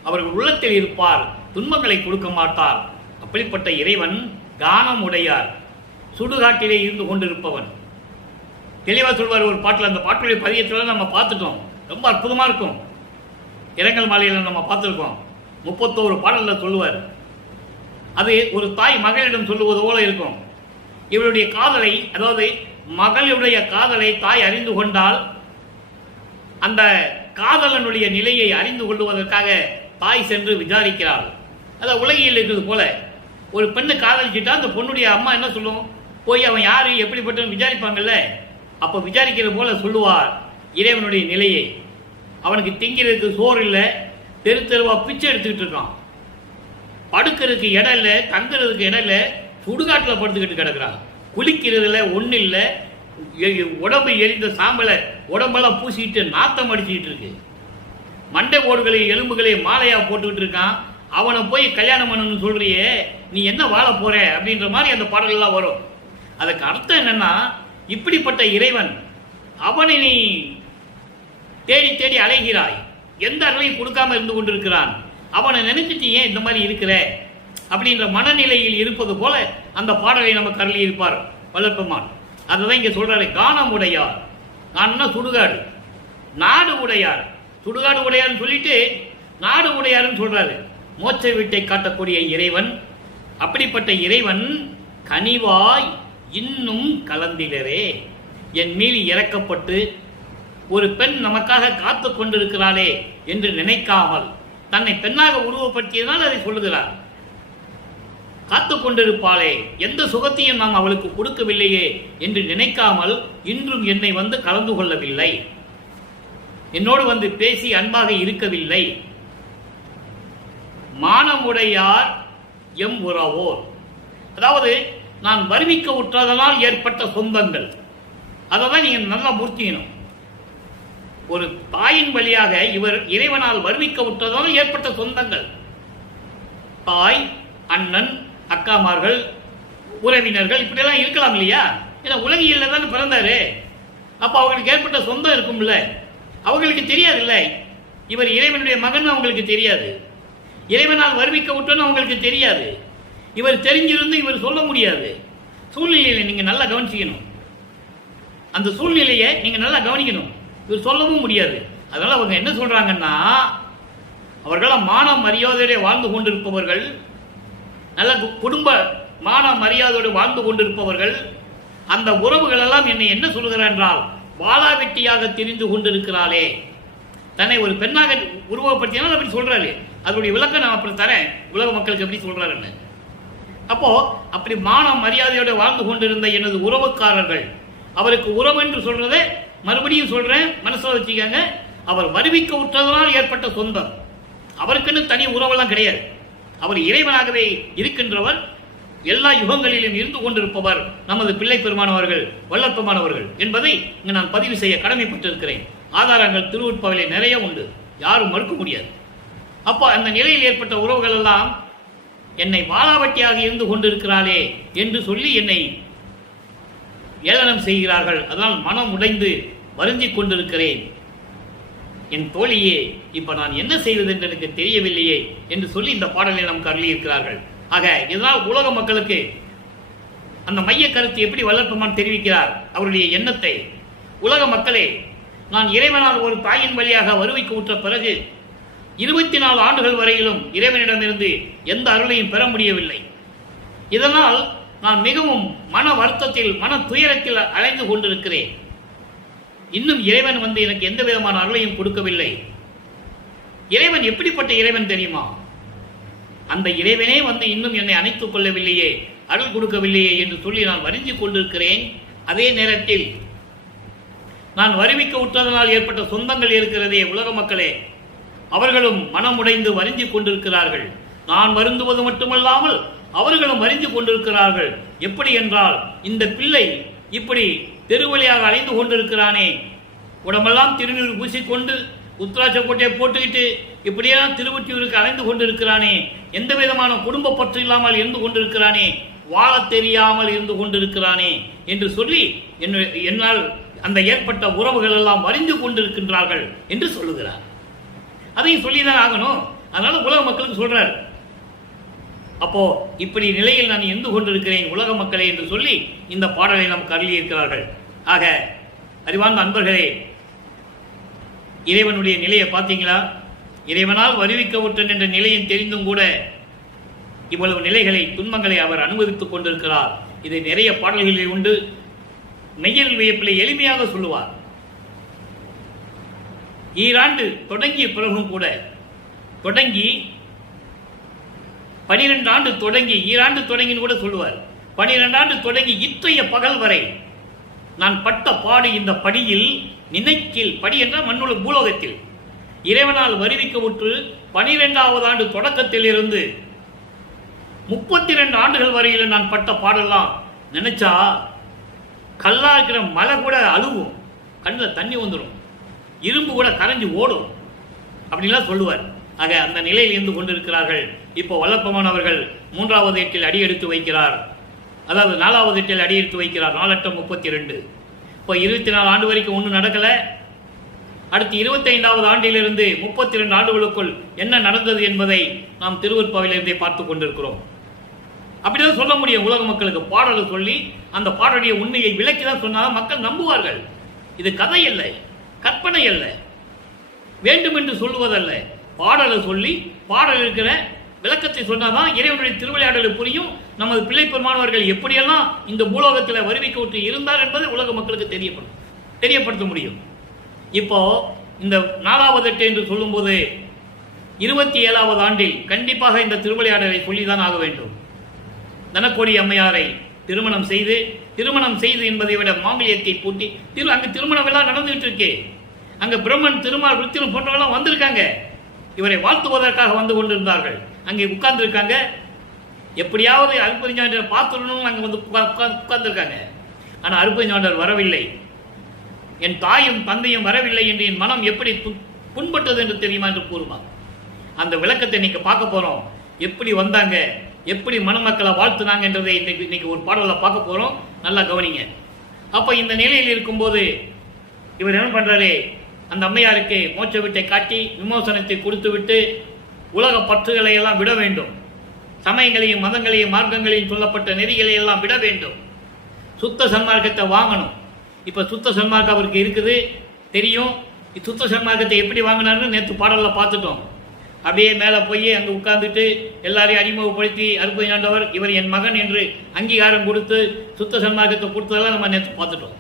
அவர்கள் உள்ளத்தில் இருப்பார், துன்பங்களை கொடுக்க மாட்டார். அப்படிப்பட்ட இறைவன் கானம் உடையார், சுடுகாட்டிலே இருந்து கொண்டிருப்பவன். தெளிவாக சொல்வார் ஒரு பாட்டில். அந்த பாட்டுடைய பதியத்தில் நம்ம பார்த்துட்டோம். ரொம்ப அற்புதமாக இருக்கும். இரங்கல் மாலையில் நம்ம பார்த்துருக்கோம். 31 பாடலில் சொல்லுவார். அது ஒரு தாய் மகளிடம் சொல்லுவது போல இருக்கும். இவருடைய காதலை, அதாவது மகளுடைய காதலை தாய் அறிந்து கொண்டால் அந்த காதலனுடைய நிலையை அறிந்து கொள்வதற்காக தாய் சென்று விசாரிக்கிறாள். அதாவது உலகில் இருக்கிறது போல ஒரு பெண்ணு காதலிச்சுட்டா அந்த பொண்ணுடைய அம்மா என்ன சொல்லும், போய் அவன் யாரு எப்படிப்பட்ட விசாரிப்பாங்கல்ல, அப்போ விசாரிக்கிற போல சொல்லுவார் இறைவனுடைய நிலையை. அவனுக்கு திங்கிறதுக்கு சோறு இல்லை, தெரு தெருவா பிச்சை எடுத்துக்கிட்டு இருக்கான், படுக்கிறதுக்கு இடம் இல்லை, தங்குறதுக்கு இடம் இல்லை, சுடுகாட்டில் படுத்துக்கிட்டு கிடக்கிறான், குளிக்கிறதுல ஒன்றும் இல்லை, உடம்பு எரிந்த சாம்பலை உடம்பெல்லாம் பூசிக்கிட்டு நாத்தம் அடிச்சுக்கிட்டு இருக்கு, மண்டை ஓடுகளை எலும்புகளை மாலையா போட்டுக்கிட்டு இருக்கான். அவனை போய் கல்யாணம் பண்ணணும்னு சொல்றியே, நீ என்ன வாழ போற அப்படின்ற மாதிரி அந்த பாடல்கள்லாம் வரும். அதுக்கு அர்த்தம் என்னன்னா, இப்படிப்பட்ட இறைவன் அவனை நீ தேடி தேடி அலைகிறாய், எந்த அருளையும் கொடுக்காம இருந்து கொண்டிருக்கிறான், அவனை நினைச்சிட்டு ஏன் இந்த மாதிரி இருக்கிற அப்படின்ற மனநிலையில் இருப்பது போல அந்த பாடலை நமக்கு அருளி இருப்பார் வல்லற்பெருமான். அதுதான் இங்க சொல்றாரு. கானம் உடையார், கானம்னா சுடுகாடு, நாடு உடையார், சுடுகாடு உடையார்னு சொல்லிட்டு நாடு உடையார்னு சொல்றாரு. மோட்ச வீட்டை காட்டக்கூடிய இறைவன். அப்படிப்பட்ட இறைவன் கனிவாய் இன்னும் கலந்திலரே, என் மீது இறக்கப்பட்டு ஒரு பெண் நமக்காக காத்து கொண்டிருக்கிறாளே என்று நினைக்காமல், தன்னை பெண்ணாக உருவப்படுத்தியதால் அதை சொல்லுகிறார். காத்து கொண்டிருப்பாளே, எந்த சுகத்தையும் நாம் அவளுக்கு கொடுக்கவில்லையே என்று நினைக்காமல் இன்றும் என்னை வந்து கலந்து கொள்ளவில்லை, என்னோடு வந்து பேசி அன்பாக இருக்கவில்லை. மானமுடையார் எம் உறவோர், அதாவது நான் வருவிக்க உற்றதனால் ஏற்பட்ட சொந்தங்கள், அதை தான் நீங்கள் நல்லா மூர்த்திக்கணும். ஒரு தாயின் வழியாக இவர் இறைவனால் வருவிக்க உற்றதால் ஏற்பட்ட சொந்தங்கள், தாய், அண்ணன், அக்காமார்கள், உறவினர்கள், இப்படியெல்லாம் இருக்கலாம் இல்லையா? ஏன்னா உலகியல்ல தானே பிறந்தாரு. அப்போ அவங்களுக்கு ஏற்பட்ட சொந்தம் இருக்கும்ல, அவங்களுக்கு தெரியாது இல்லை, இவர் இறைவனுடைய மகன் அவங்களுக்கு தெரியாது, இறைவனால் வருவிக்க விட்டோன்னு அவங்களுக்கு தெரியாது, இவர் தெரிஞ்சிருந்து இவர் சொல்ல முடியாது. சூழ்நிலையை நீங்க நல்லா கவனிச்சிக்கணும், அந்த சூழ்நிலையை நீங்க நல்லா கவனிக்கணும். இவர் சொல்லவும் முடியாது. அதனால அவங்க என்ன சொல்றாங்கன்னா, அவர்களாம் மான மரியாதையோட வாழ்ந்து கொண்டிருப்பவர்கள், நல்ல குடும்ப மான மரியாதையோடு வாழ்ந்து கொண்டிருப்பவர்கள், அந்த உறவுகள் எல்லாம் என்னை என்ன சொல்கிறார் என்றால், வாளாவெட்டியாக தெரிந்து கொண்டிருக்கிறாளே, தன்னை ஒரு பெண்ணாக உருவப்படுத்தினால் அப்படி சொல்றாரு. அதனுடைய விளக்கம் நான் அப்படி தரேன், உலக மக்களுக்கு எப்படி சொல்றாருன்னு. அப்போ அப்படி மான மரியாதையோடு வாழ்ந்து கொண்டிருந்த எனது உறவுக்காரர்கள், அவருக்கு உறவு என்று சொல்றதை மறுபடியும் சொல்றேன், மனசுல வச்சுக்கங்க. அவர் வருவிக்க உற்றதனால் ஏற்பட்ட சொந்தம், அவருக்குன்னு தனி உறவெல்லாம் கிடையாது. அவர் இறைவனாகவே இருக்கின்றவர், எல்லா யுகங்களிலும் இருந்து கொண்டிருப்பவர் நமது பிள்ளை பெருமானவர்கள், வல்லற்பெருமானவர்கள் என்பதை இங்கு நான் பதிவு செய்ய கடமைப்பட்டிருக்கிறேன். ஆதாரங்கள் திருவுட்பாவிலே நிறைய உண்டு, யாரும் மறுக்க முடியாது. அப்போ அந்த நிலையில் ஏற்பட்ட உறவுகள் எல்லாம் என்னை வாளாவட்டியாக இருந்து கொண்டிருக்கிறாளே என்று சொல்லி என்னை ஏளனம் செய்கிறார்கள். அதனால் மனம் உடைந்து வருந்திக் கொண்டிருக்கிறேன். என் தோழியே, இப்ப நான் என்ன செய்வது என்று எனக்கு தெரியவில்லையே என்று சொல்லி இந்த பாடலை நமக்கு அருளி இருக்கிறார்கள். ஆக இதனால் உலக மக்களுக்கு அந்த மைய கருத்து எப்படி வல்லற்பெருமான் தெரிவிக்கிறார் அவருடைய எண்ணத்தை. உலக மக்களே, நான் இறைவனால் ஒரு தாயின் வழியாக வருவிக்க உற்ற பிறகு 24 ஆண்டுகள் வரையிலும் இறைவனிடமிருந்து எந்த அருளையும் பெற முடியவில்லை. இதனால் நான் மிகவும் மன வருத்தத்தில், மன துயரத்தில் அலைந்து கொண்டிருக்கிறேன். இன்னும் இறைவன் வந்து எனக்கு எந்த விதமான அருளையும் கொடுக்கவில்லை. இறைவன் எப்படிப்பட்ட இறைவன் தெரியுமா? அந்த இறைவனே வந்து இன்னும் என்னை அணைத்துக் கொள்ளவில்லையே, அருள் கொடுக்கவில்லையே என்று சொல்லி நான் வருந்தி கொண்டிருக்கிறேன். அதே நேரத்தில் நான் வருவிக்க விட்டதனால் ஏற்பட்ட சொந்தங்கள் இருக்கிறதே உலக மக்களே, அவர்களும் மனமுடைந்து வருந்தி கொண்டிருக்கிறார்கள். நான் வருந்துவது மட்டுமல்லாமல் அவர்களும் வருந்தி கொண்டிருக்கிறார்கள். எப்படி என்றால், இந்த பிள்ளை இப்படி தெருவழியாக அலைந்து கொண்டிருக்கிறானே, உடம்பெல்லாம் திருநீர் பூசிக்கொண்டு உத்ராட்ச கோட்டையை போட்டுக்கிட்டு இப்படியெல்லாம் திருவொற்றியூருக்கு அலைந்து கொண்டிருக்கிறானே, எந்த விதமான குடும்ப பற்று இல்லாமல் இருந்து கொண்டிருக்கிறானே, வாழ தெரியாமல் இருந்து கொண்டிருக்கிறானே என்று சொல்லி என்னால் அந்த ஏற்பட்ட உறவுகள் எல்லாம் வரிந்து கொண்டிருக்கின்றார்கள் என்று சொல்லுகிறார். அதையும் சொல்லிதான் ஆகணும். அதனால உலக மக்களுக்கு சொல்றார். அப்போ இப்படி நிலையில் நான் இருந்து கொண்டிருக்கிறேன் உலக மக்களே என்று சொல்லி இந்த பாடலை நமக்கு அருளியிருக்கிறார்கள். ஆக அறிவார்ந்த அன்பர்களே, இறைவனுடைய நிலையை பார்த்தீங்களா? இறைவனால் வருவிக்கவுற்றன் என்ற நிலையும் தெரிந்தும் கூட இவ்வளவு நிலைகளை, துன்பங்களை அவர் அனுபவித்துக் கொண்டிருக்கிறார். இதை நிறைய பாடல்களில் உண்டு. மெய்யல் வியப்பிலை எளிமையாக சொல்லுவார். ஈராண்டு தொடங்கிய பிறகும் கூட, தொடங்கி 12 ஆண்டு தொடங்கி, ஈராண்டு தொடங்கின்னு கூட சொல்லுவார். 12 ஆண்டு தொடங்கி இற்றைய பகல் வரை நான் பட்ட பாடு இந்த படியில் நினைக்கில். படி என்ற மண்ணுள்ள பூலோகத்தில் இறைவனால் வருவிக்கவுற்று 12வது ஆண்டு தொடக்கத்தில் இருந்து 32 ஆண்டுகள் வரையில் நான் பட்ட பாடெல்லாம் நினைச்சா கல்லா இருக்கிற மலை கூட அழுவும், கண்ணில் தண்ணி வந்துடும், இரும்பு கூட கரைஞ்சி ஓடும் அப்படின்லாம் சொல்லுவார். ஆக அந்த நிலையில் இருந்து கொண்டிருக்கிறார்கள். இப்போ வல்லப்பமான் அவர்கள் 3வது எட்டில் அடி எடுத்து வைக்கிறார். அதாவது 4வது எட்டில் அடி எடுத்து வைக்கிறார். 4/32. இப்போ 24 ஆண்டு வரைக்கும் ஒன்றும் நடக்கலை. அடுத்து 25வது ஆண்டிலிருந்து 32 ஆண்டுகளுக்குள் என்ன நடந்தது என்பதை நாம் திருவருட்பாவிலிருந்தே பார்த்து கொண்டிருக்கிறோம். அப்படிதான் சொல்ல முடியும் உலக மக்களுக்கு. பாடலை சொல்லி அந்த பாடலுடைய உண்மையை விளக்கி தான் சொன்னால் மக்கள் நம்புவார்கள். இது கதை அல்ல, கற்பனை அல்ல, வேண்டும் என்று சொல்லுவதல்ல. பாடலை சொல்லி பாடல் இருக்கிற விளக்கத்தை சொன்னாதான் இறைவனுடைய திருவிளையாடலை புரியும். நமது பிள்ளை பெருமானவர்கள் எப்படியெல்லாம் இந்த பூலோகத்தில் வருவிக்க விட்டு இருந்தார் என்பதை உலக மக்களுக்கு தெரியப்படுத்த முடியும். இப்போ இந்த 4வது எட்டு என்று சொல்லும்போது 27வது ஆண்டில் கண்டிப்பாக இந்த திருவிளையாடலை சொல்லிதான் ஆக வேண்டும். தனக்கோடி அம்மையாரை திருமணம் செய்து என்பதை விட மாங்கல்யத்தை பூட்டி அங்கு திருமணம் எல்லாம் நடந்துகிட்டு இருக்கு. அங்க பிரம்மன், திருமால், ருத்திரன் போன்றவெல்லாம் வந்திருக்காங்க. இவரை வாழ்த்துவதற்காக வந்து கொண்டிருந்தார்கள். அங்கே உட்கார்ந்துருக்காங்க. எப்படியாவது அருட்பெருஞ்சாண்டரை பார்த்துடணும் அங்கே வந்து உட்கார்ந்துருக்காங்க. ஆனால் அருட்பெருஞ்சாண்டர் வரவில்லை. என் தாயும் தந்தையும் வரவில்லை என்று என் மனம் எப்படி புண்பட்டது என்று தெரியுமா என்று கூறுமா. அந்த விளக்கத்தை இன்னைக்கு பார்க்க போறோம். எப்படி வந்தாங்க, எப்படி மணமக்களை வாழ்த்துனாங்க என்றதை இன்னைக்கு ஒரு பாடலை பார்க்க போறோம். நல்லா கவனிங்க. அப்ப இந்த நிலையில் இருக்கும்போது இவர் என்ன பண்றாரு, அந்த அம்மையாருக்கு மோட்ச வீட்டை காட்டி விமோசனத்தை கொடுத்து விட்டு உலக பற்றுகளை எல்லாம் விட வேண்டும். சமயங்களையும் மதங்களையும் மார்க்கங்களையும் சொல்லப்பட்ட நெறிகளை எல்லாம் விட வேண்டும். சுத்த சன்மார்க்கத்தை வாங்கணும். இப்ப சுத்த சன்மார்க்கம் அவருக்கு இருக்குது, தெரியும். சுத்த சன்மார்க்கத்தை எப்படி வாங்கினார்னு நேற்று பாடலில் பார்த்துட்டோம். அப்படியே மேலே போய் அங்கே உட்கார்ந்துட்டு எல்லாரையும் அறிமுகப்படுத்தி அருட்பெருஞ்சாண்டவர் இவர் என் மகன் என்று அங்கீகாரம் கொடுத்து சுத்த சன்மார்க்கத்தை கொடுத்ததெல்லாம் நம்ம நேற்று பார்த்துட்டோம்.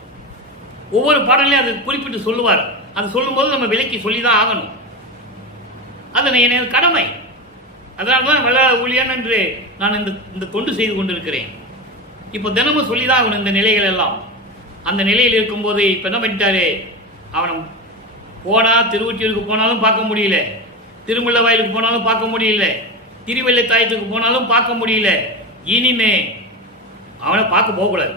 ஒவ்வொரு பாடலையும் அது குறிப்பிட்டு சொல்லுவார். அது சொல்லும்போது நம்ம விலைக்கு சொல்லி தான் ஆகணும். அது என் கடமை. அதனால தான் வள ஊழியன் என்று நான் இந்த தொண்டு செய்து கொண்டிருக்கிறேன். இப்போ தினமும் சொல்லி தான் ஆகணும் இந்த நிலைகள் எல்லாம். அந்த நிலையில் இருக்கும்போது இப்போ என்ன பண்ணிட்டாரு, அவனை போனால் திருவொற்றியூருக்கு போனாலும் பார்க்க முடியல, திருமுல்லை வாயிலுக்கு போனாலும் பார்க்க முடியல, திருவெள்ளித்தாயத்துக்கு போனாலும் பார்க்க முடியல. இனிமே அவனை பார்க்க போகக்கூடாது.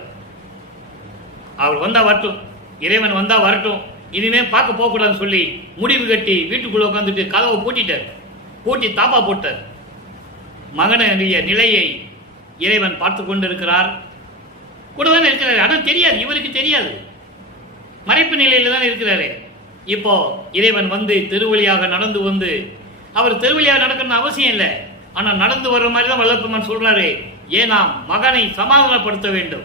அவர் வந்தா வரட்டும், இறைவன் வந்தா வரட்டும், இனிமே பார்க்க போகக்கூடாதுன்னு சொல்லி முடிவு கட்டி வீட்டுக்குள்ள உட்காந்துட்டு கதவை பூட்டிட்டார். பூட்டி தாப்பா போட்டார். மகனுடைய நிலையை இறைவன் பார்த்து கொண்டு இருக்கிறார். கூட தானே இருக்கிறாரு. ஆனால் தெரியாது, இவருக்கு தெரியாது, மறைப்பு நிலையில தான் இருக்கிறாரு. இப்போ இறைவன் வந்து திருவழியாக நடந்து வந்து, அவர் திருவழியாக நடக்கணும்னு அவசியம் இல்லை, ஆனால் நடந்து வர்ற மாதிரி தான் வல்லப்பெருமான் சொல்றாரு. ஏன்னா மகனை சமாதானப்படுத்த வேண்டும்.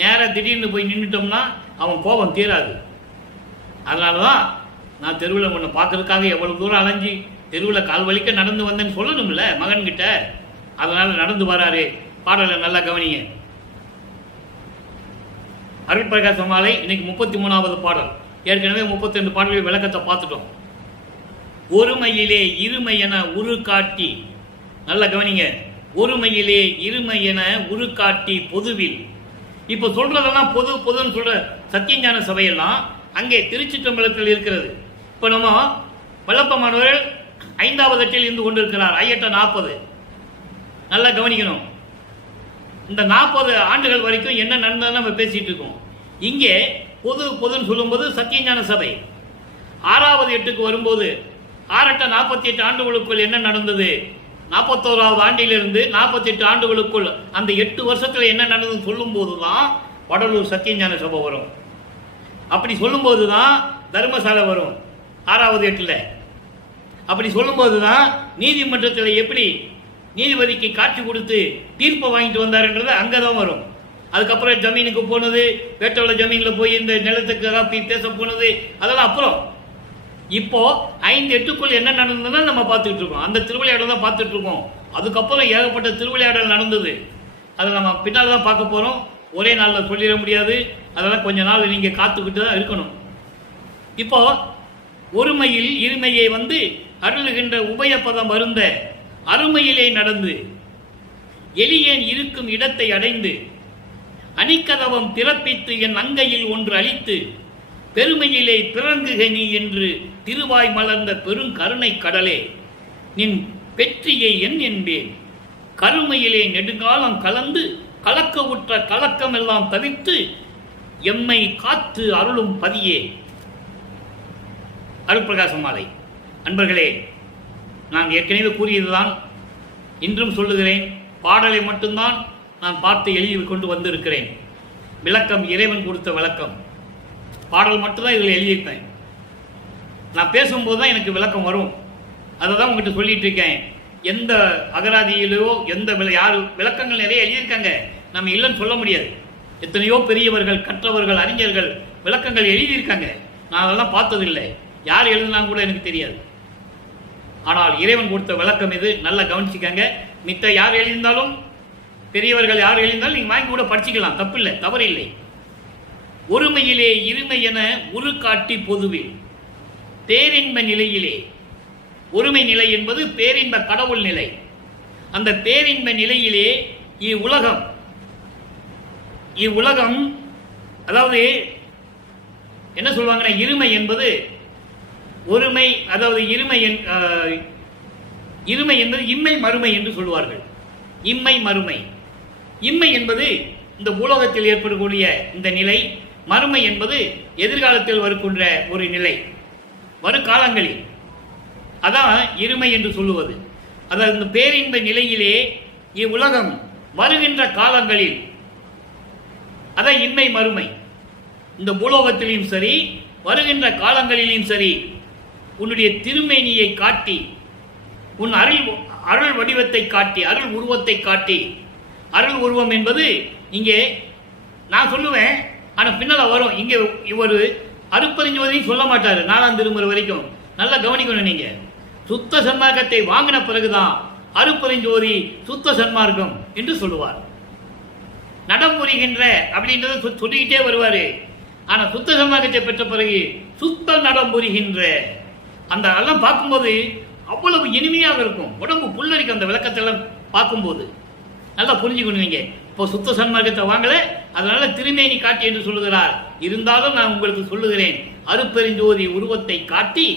நேராக திடீர்னு போய் நின்றுட்டோம்னா அவன் கோபம் தீராது. அதனால தான் நான் தெருவில் ஒன்று பார்க்கறதுக்காக எவ்வளவு தூரம் அலைஞ்சி தெருவில் கால் வலிக்க நடந்து வந்தேன்னு சொல்லணும்ல மகன்கிட்ட. அதனால நடந்து வராரு. பாடலை நல்லா கவனிங்க. அருட்பிரகாச மாலை இன்னைக்கு 33வது பாடல். ஏற்கனவே 32 பாடல்கள் விளக்கத்தை பார்த்துட்டோம். ஒருமையிலே இருமை என உரு காட்டி, நல்ல கவனிங்க, ஒருமையிலே இருமை என உரு காட்டி பொதுவில். இப்போ சொல்றதெல்லாம் பொது பொதுன்னு சொல்ற சத்தியஞான சபையெல்லாம் அங்கே திருச்சிற்றம்பலத்தில் இருக்கிறது. இப்போ நம்ம வல்லப்பமானவர்கள் 5வது அட்டில் இருந்து கொண்டிருக்கிறார். ஐயட்ட 40. நல்லா கவனிக்கணும். இந்த 40 ஆண்டுகள் வரைக்கும் என்ன நடந்ததுன்னு நம்ம பேசிட்டு இருக்கோம். இங்கே பொது பொதுன்னு சொல்லும்போது சத்தியஞான சபை. 6வது எட்டுக்கு வரும்போது 6 48 ஆண்டுகளுக்குள் என்ன நடந்தது, 41வது ஆண்டிலிருந்து 48 ஆண்டுகளுக்குள் அந்த 8 வருஷத்துல என்ன நடந்ததுன்னு சொல்லும் போதுதான் வடலூர் சத்தியஞான சபை வரும். அப்படி சொல்லும் போதுதான் தர்மசாலை வரும் 6வது எட்டுல. அப்படி சொல்லும் போதுதான் நீதிமன்றத்தில் எப்படி நீதிபதிக்கு காட்சி கொடுத்து தீர்ப்பை வாங்கிட்டு வந்தாருன்றது அங்கதான் வரும். அதுக்கப்புறம் ஜமீனுக்கு போனது, வேட்டோட ஜமீன்ல போய் இந்த நிலத்துக்கு பேச போனது, அதெல்லாம் அப்புறம். இப்போ 5 8க்குள் என்ன நடந்ததுன்னா நம்ம பார்த்துட்டு இருக்கோம். அந்த திருவிளையாடல் தான் பார்த்துட்டு இருக்கோம். அதுக்கப்புறம் ஏகப்பட்ட திருவிளையாடல் நடந்தது. அதை நம்ம பின்னால் தான் பார்க்க போறோம். ஒரே நாளில் சொல்லிட முடியாது. அதெல்லாம் கொஞ்ச நாள் நீங்க காத்துக்கிட்டு தான் இருக்கணும். இப்போ ஒருமையில் இருமையை அருளுகின்ற உபயப்பதம் வருந்த அருமையிலே நடந்து எளியேன் இருக்கும் இடத்தை அடைந்து அணிக்கதவம் திறப்பித்து என் அங்கையில் ஒன்று அளித்து பெருமையிலே பிறங்குக நீ என்று திருவாய் மலர்ந்த பெருங்கருணை கடலே நின் பெற்றியை என் என்பேன். கருமையிலே நெடுங்காலம் கலந்து கலக்க உற்ற கலக்கமெல்லாம் தவிர்த்து எம்மை காத்து அருளும் பதியே. அருட்பிரகாச மாலை. அன்பர்களே, நான் ஏற்கனவே கூறியதுதான், இன்றும் சொல்லுகிறேன். பாடலை மட்டும்தான் நான் பார்த்து எழுதி கொண்டு வந்திருக்கிறேன். விளக்கம் இறைவன் கொடுத்த விளக்கம். பாடல் மட்டும்தான் இதில் எழுதியிருப்பேன். நான் பேசும்போது தான் எனக்கு விளக்கம் வரும். அதை தான் உங்ககிட்ட சொல்லிட்டு இருக்கேன். எந்த அகராதியிலோ யார் விளக்கங்கள் நிறைய எழுதியிருக்காங்க, நம்ம இல்லைன்னு சொல்ல முடியாது. எத்தனையோ பெரியவர்கள், கற்றவர்கள், அறிஞர்கள் விளக்கங்கள் எழுதியிருக்காங்க. நான் அதெல்லாம் பார்த்ததில்லை. யார் எழுதினா கூட எனக்கு தெரியாது. ஆனால் இறைவன் கொடுத்த விளக்கம் இது. நல்லா கவனிச்சுக்கங்க. மித்த யார் எழுதியிருந்தாலும், பெரியவர்கள் யார் எழுதியிருந்தாலும் நீங்க வாங்கி கூட படிச்சுக்கலாம். தப்பில்லை, தவறில்லை. ஒருமையிலே இருமை என உரு காட்டி பொதுவில் பேரின்ப நிலையிலே. ஒருமை நிலை என்பது பேரின்ப கடவுள் நிலை. அந்த பேரின்ப நிலையிலே இவ்வுலகம் அதாவது என்ன சொல்வாங்கன்னா, இருமை என்பது ஒருமை, அதாவது இருமை என்பது இம்மை மறுமை என்று சொல்வார்கள். இம்மை மறுமை. இம்மை என்பது இந்த பூலோகத்தில் ஏற்படக்கூடிய இந்த நிலை. மறுமை என்பது எதிர்காலத்தில் வருகின்ற ஒரு நிலை, வருகாலங்களில். அதான் இருமை என்று சொல்லுவது. அதாவது இந்த பேரின்ப நிலையிலே இவ்வுலகம் வருகின்ற காலங்களில், அதான் இன்மை மறுமை. இந்த பூலோகத்திலும் சரி, வருகின்ற காலங்களிலும் சரி, உன்னுடைய திருமேனியை காட்டி, உன் அருள் வடிவத்தை காட்டி, அருள் உருவத்தை காட்டி. அருள் உருவம் என்பது இங்கே நான் சொல்லுவேன், ஆனால் பின்னால் வரும். இங்கே இவர் அருப்பறிஞ்சுவதையும் சொல்ல மாட்டார். 4ஆம் திருமுறை வரைக்கும் நல்லா கவனிக்கணும். நீங்க சுத்த சன்மார்க்கத்தை வாங்கின பிறகுதான் அருப்பறிஞ்சோதி சுத்த சன்மார்க்கம் என்று சொல்லுவார். நடம்புரிகின்ற அப்படின்றத சொல்லிக்கிட்டே வருவாரு. ஆனா சுத்த சன்மார்க்கத்தை பெற்ற பிறகு சுத்த நடம்புரிகின்ற அந்த எல்லாம் பார்க்கும்போது அவ்வளவு இனிமையாக இருக்கும். உடம்பு புல்லரிக்கும் அந்த விளக்கத்தெல்லாம் பார்க்கும்போது. நல்லா புரிஞ்சுக்கணும். நீங்க இப்போ சுத்த சன்மார்க்கத்தை வாங்கல, அதனால திருமேனி காட்டி என்று சொல்லுகிறார். இருந்தாலும் நான் உங்களுக்கு சொல்லுகிறேன், அருப்பெருஞ்சோதி உருவத்தை காட்டி.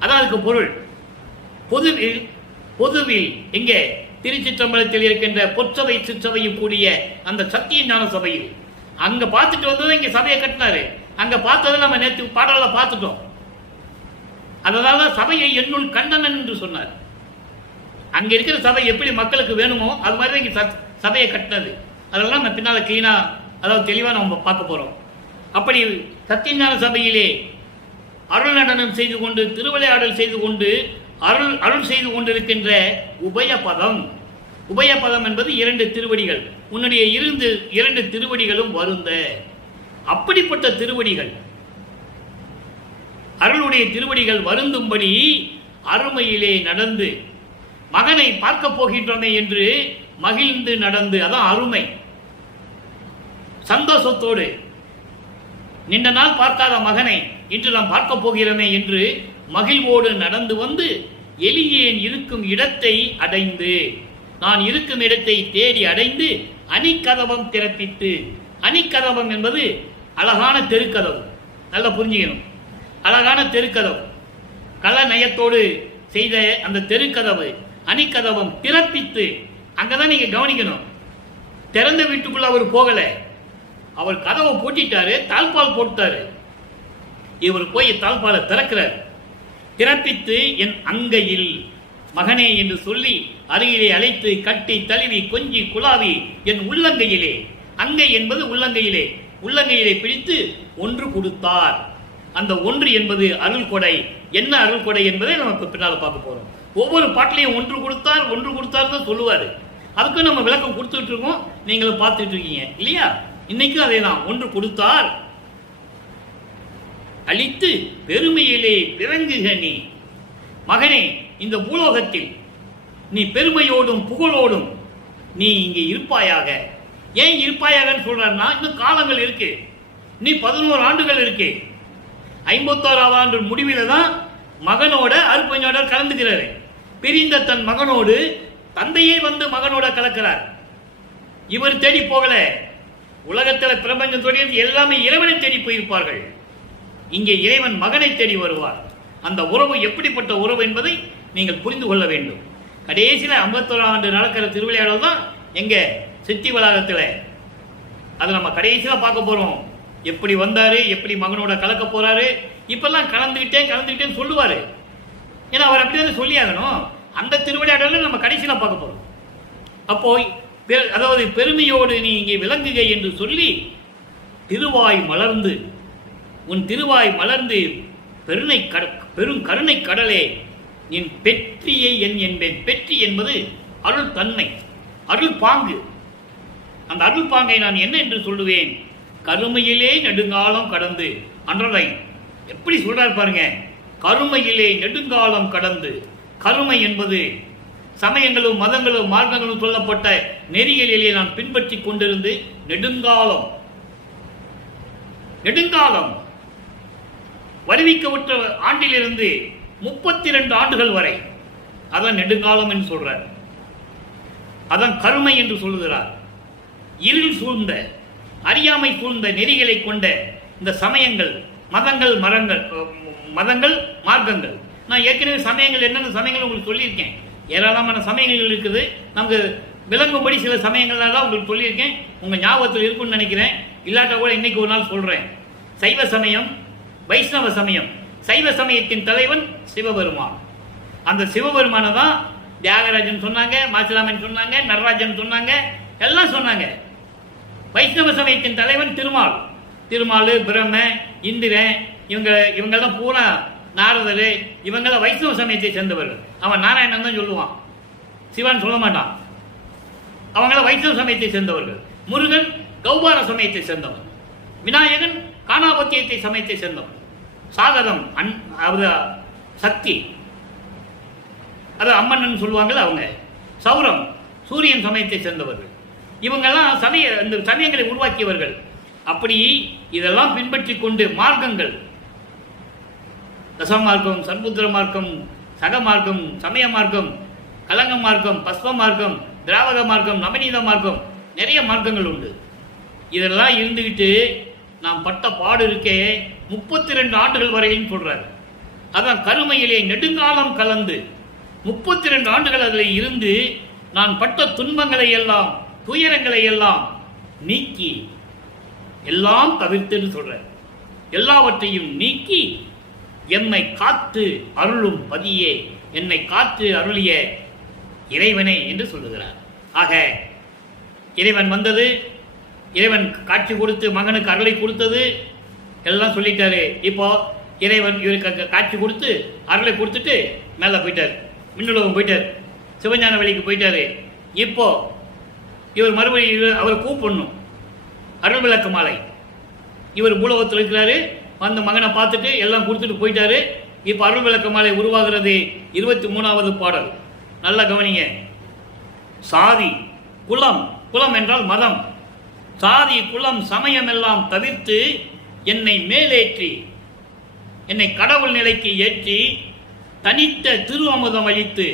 அதான் அதுக்கு பொருள். பொதுவில் எங்கே திருச்சிற்றம்பலத்தில் இருக்கின்ற பொற்சபை சிற்றபையும் கூடிய அந்த சத்திய ஞான சபையில் அங்க பார்த்துட்டு வந்தது. இங்க சபையை கட்டினாரு. அங்க பார்த்ததை நம்ம நேற்று பாடல பார்த்துட்டோம். அதனால சபையை என்னுள் கண்டனன் என்று சொன்னார். அங்க இருக்கிற சபை எப்படி மக்களுக்கு வேணுமோ அது மாதிரி இங்க சபையை கட்டினது. அதெல்லாம் நம்ம பின்னால கிளீனா, அதாவது தெளிவா நம்ம பார்க்க போறோம். அப்படி சத்தியஞான சபையிலே அருள் நடனம் செய்து கொண்டு, திருவிளையாடல் செய்து கொண்டு, அருள் செய்து கொண்டிருக்கின்ற உபயபதம். உபயபதம் என்பது 2 திருவடிகள். உன்னுடைய 2 திருவடிகளும் வருந்த. அப்படிப்பட்ட திருவடிகள், அருளுடைய திருவடிகள் வருந்தும்படி அருமையிலே நடந்து மகனை பார்க்க போகின்றோமே என்று மகிழ்ந்து நடந்து. அதான் அருமை. சந்தோஷத்தோடு, நீண்ட நாள் பார்க்காத மகனை இன்று நாம் பார்க்க போகிறோமே என்று மகிழ்வோடு நடந்து வந்து எளியேன் இருக்கும் இடத்தை அடைந்து, நான் இருக்கும் இடத்தை தேடி அடைந்து அணிக்கதவம் திறப்பித்து. அணிக்கதவம் என்பது அழகான தெருக்கதவு, நல்லா புரிஞ்சுக்கணும். அழகான தெருக்கதவு, கல நயத்தோடு செய்த அந்த தெருக்கதவு அணிக்கதவம் திறப்பித்து. அங்கதான் நீங்க கவனிக்கணும். திறந்த வீட்டுக்குள்ள அவர் போகல, அவர் கதவை பூட்டிட்டாரு, தாழ்பால் போட்டாரு. இவர் போய் தாழ்பாலை திறக்கிறார். திறப்பித்து என் அங்கையில் மகனே என்று சொல்லி அருகிலே அழைத்து கட்டி தழுவி கொஞ்சி குலாவி என் உள்ளங்கையிலே, அங்கை என்பது உள்ளங்கையிலே, உள்ளங்கையிலே பிடித்து ஒன்று கொடுத்தார். அந்த ஒன்று என்பது அருள் கொடை. என்ன அருள் கொடை என்பதை நம்ம பின்னால் பார்க்க போறோம். ஒவ்வொரு பாட்டிலையும் ஒன்று கொடுத்தார், ஒன்று கொடுத்தார் தான் சொல்லுவாரு. அதுக்கு நம்ம விளக்கம் கொடுத்துட்டு இருக்கோம், நீங்களும் பார்த்துட்டு இருக்கீங்க இல்லையா? இன்னைக்கும் அதே தான். ஒன்று கொடுத்தார், அளித்து பெருமையிலே விளங்குக நீ. மகனே, இந்த பூலோகத்தில் நீ பெருமையோடும் புகழோடும் நீ இங்கே இருப்பாயாக. ஏன் இருப்பாயாகன்னு சொல்றாருன்னா, இன்னும் காலங்கள் இருக்கு. நீ 11 ஆண்டுகள் இருக்கு. 51ஆவது ஆண்டு முடிவில் தான் மகனோட அருப்பஞ்சோட கலந்துக்கிறாரு. பிரிந்த தன் மகனோடு தந்தையே வந்து மகனோட கலக்கிறார். இவர் தேடி போகல. உலகத்தில் பிரபஞ்சம் தேடி எல்லாமே இறைவனை தேடி போயிருப்பார்கள். இங்கே இறைவன் மகனை தேடி வருவார். அந்த உறவு எப்படிப்பட்ட உறவு என்பதை நீங்கள் புரிந்து கொள்ள வேண்டும். கடைசியில் 51ஆம் ஆண்டு நடக்கிற திருவிளையாடல் தான் எங்க சித்தி வளாகத்தில். அதை நம்ம கடைசியில் பார்க்க போறோம். எப்படி வந்தாரு, எப்படி மகனோட கலக்க போறாரு. இப்பெல்லாம் கலந்துக்கிட்டேன்னு சொல்லுவாரு. ஏன்னா அவர் அப்படிதான் சொல்லி ஆகணும். அந்த திருவிளையாடல நம்ம கடைசியில் பார்க்க போறோம். அப்போ அதாவது பெருமையோடு நீ இங்கே விளங்குக என்று சொல்லி திருவாய் மலர்ந்து, உன் திருவாய் மலர்ந்து பெரும் கருணை கடலே என் பெற்றியை என் என்பேன். பெற்றி என்பது அருள் தன்மை, அருள் பாங்கு. அந்த அருள் பாங்கை நான் என்ன என்று சொல்லுவேன்? கருமையிலே நெடுங்காலம் கடந்து. அன்றதை எப்படி சொல்றார் பாருங்க. கருமையிலே நெடுங்காலம் கடந்து. கருமை என்பது சமயங்களும் மதங்களும் மார்க்கங்களும் சொல்லப்பட்ட நெறிகளிலே நான் பின்பற்றி கொண்டிருந்து நெடுங்காலம் வருவிக்கப்பட்ட ஆண்டிலிருந்து 32 ஆண்டுகள் வரை, அதான் நெடுங்காலம் என்று சொல்றார். அதான் கருமை என்று சொல்லுகிறார். இருள் சூழ்ந்த, அறியாமை சூழ்ந்த நெறிகளை கொண்ட இந்த சமயங்கள், மதங்கள் மார்க்கங்கள். நான் ஏற்கனவே சமயங்கள் என்னென்ன சமயங்கள் உங்களுக்கு சொல்லியிருக்கேன். ஏராளமான சமயங்கள் இருக்குது. நமக்கு விளங்கும்படி சில சமயங்கள்லாம் உங்களுக்கு சொல்லியிருக்கேன். உங்க ஞாபகத்தில் இருக்குன்னு நினைக்கிறேன். இல்லாட்ட கூட இன்னைக்கு ஒரு நாள் சொல்றேன். சைவ சமயம், வைஷ்ணவ சமயம். சைவ சமயத்தின் தலைவன் சிவபெருமான். அந்த சிவபெருமான தான் தியாகராஜன் சொன்னாங்க, மாசிலாமன் சொன்னாங்க, நடராஜன் சொன்னாங்க, எல்லாம் சொன்னாங்க. வைஷ்ணவ சமயத்தின் தலைவன் திருமால். பிரம்ம, இந்திரன், இவங்கெல்லாம் பூரா நாரதர், இவங்கெல்லாம் வைஷ்ணவ சமயத்தை சேர்ந்தவர்கள். அவன் நாராயணன் தான் சொல்லுவான், சிவன் சொல்ல மாட்டான். அவங்களாம் வைஷ்ணவ சமயத்தை சேர்ந்தவர்கள். முருகன் கௌபார சமயத்தை சேர்ந்தவன். விநாயகன் காணாபத்தியத்தை சமயத்தை சேர்ந்தவன். சாகரம் சக்தி, அது அம்மன் சொல்லுவாங்கல்ல அவங்க. சௌரம் சூரியன் சமயத்தை சேர்ந்தவர்கள். இவங்கெல்லாம் இந்த சமயங்களை உருவாக்கியவர்கள். அப்படி இதெல்லாம் பின்பற்றி கொண்டு மார்க்கங்கள், தச மார்க்கம், சர்புத்திர மார்க்கம், சக மார்க்கம், சமய மார்க்கம், கலங்க மார்க்கம், பஸ்ப மார்க்கம், திராவக மார்க்கம், நவநீத மார்க்கம், நிறைய மார்க்கங்கள் உண்டு. இதெல்லாம் இருந்துகிட்டு நாம் பட்ட பாடு இருக்கே 32 ஆண்டுகள் வரையும் சொல்றாரு. அதான் கருமையிலே நெடுங்காலம் கலந்து 32 ஆண்டுகள் அதில் இருந்து நான் பட்ட துன்பங்களை எல்லாம், துயரங்களை எல்லாம் நீக்கி, எல்லாம் தவிர்த்துன்னு சொல்ற, எல்லாவற்றையும் நீக்கி என்னை காத்து அருளும் பதியே, என்னை காத்து அருளிய இறைவனே என்று சொல்லுகிறார். ஆக இறைவன் வந்தது, இறைவன் காட்சி கொடுத்து மகனுக்கு அருளை கொடுத்தது எல்லாம் சொல்லிட்டாரு. இப்போ இறைவன் இவருக்கு காட்சி கொடுத்து அருளை கொடுத்துட்டு மேலே போயிட்டார், மின்னுலகம் போயிட்டார், சிவஞான வழிக்கு போயிட்டாரு. இப்போ இவர் மறுபடியும் அவரை கூப்பிடணும், அருள் விளக்க மாலை. இவர் பூலோகத்தில் இருக்கிறாரு, அந்த மகனை பார்த்துட்டு எல்லாம் கொடுத்துட்டு போயிட்டாரு. இப்போ அருள் விளக்க மாலை உருவாகிறது. 23வது பாடல் நல்லா கவனிங்க. சாதி குலம், குலம் என்றால் மதம், சாதி குலம் சமயம் எல்லாம் தவிர்த்து என்னை மேலேற்றி, என்னை கடவுள் நிலைக்கு ஏற்றி தனித்த திரு அமுதம் அளித்து,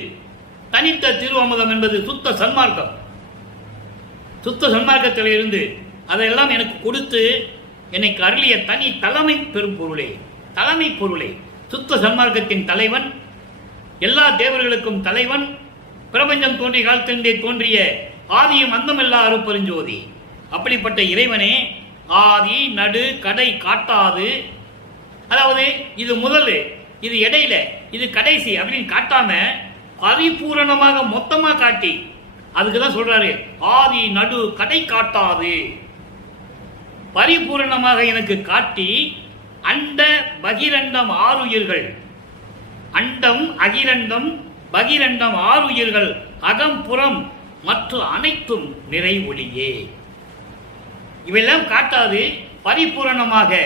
தனித்த திரு அமுதம் என்பது சுத்த சன்மார்க்கம், சுத்த சன்மார்க்கத்தில் இருந்து அதையெல்லாம் எனக்கு கொடுத்து எனக்கு அருளிய தனி தலைமை பெரும் பொருளே, தலைமை பொருளே, சுத்த சன்மார்க்கத்தின் தலைவன், எல்லா தேவர்களுக்கும் தலைவன், பிரபஞ்சம் தோன்றிய காலத்திலே தோன்றிய ஆதியும் அந்தமில்லா அருட்பெருஞ்சோதி. அப்படிப்பட்ட இறைவனே ஆதி நடு கடை காட்டாது, அதாவது இது முதல், இது இடையில, இது கடைசி அப்படின்னு காட்டாம பரிபூரணமாக மொத்தமா காட்டி, அதுக்குதான் சொல்றாரு ஆதி நடு கடை காட்டாது, பரிபூரணமாக எனக்கு காட்டி அண்ட பகிரண்டம் ஆறுயிர்கள், அண்டம் அகிரண்டம் பகிரண்டம் ஆறுயிர்கள் அகம்புறம் மற்ற அனைத்தும் நிறை ஒளியே. இவையெல்லாம் காட்டாது பரிபூரணமாக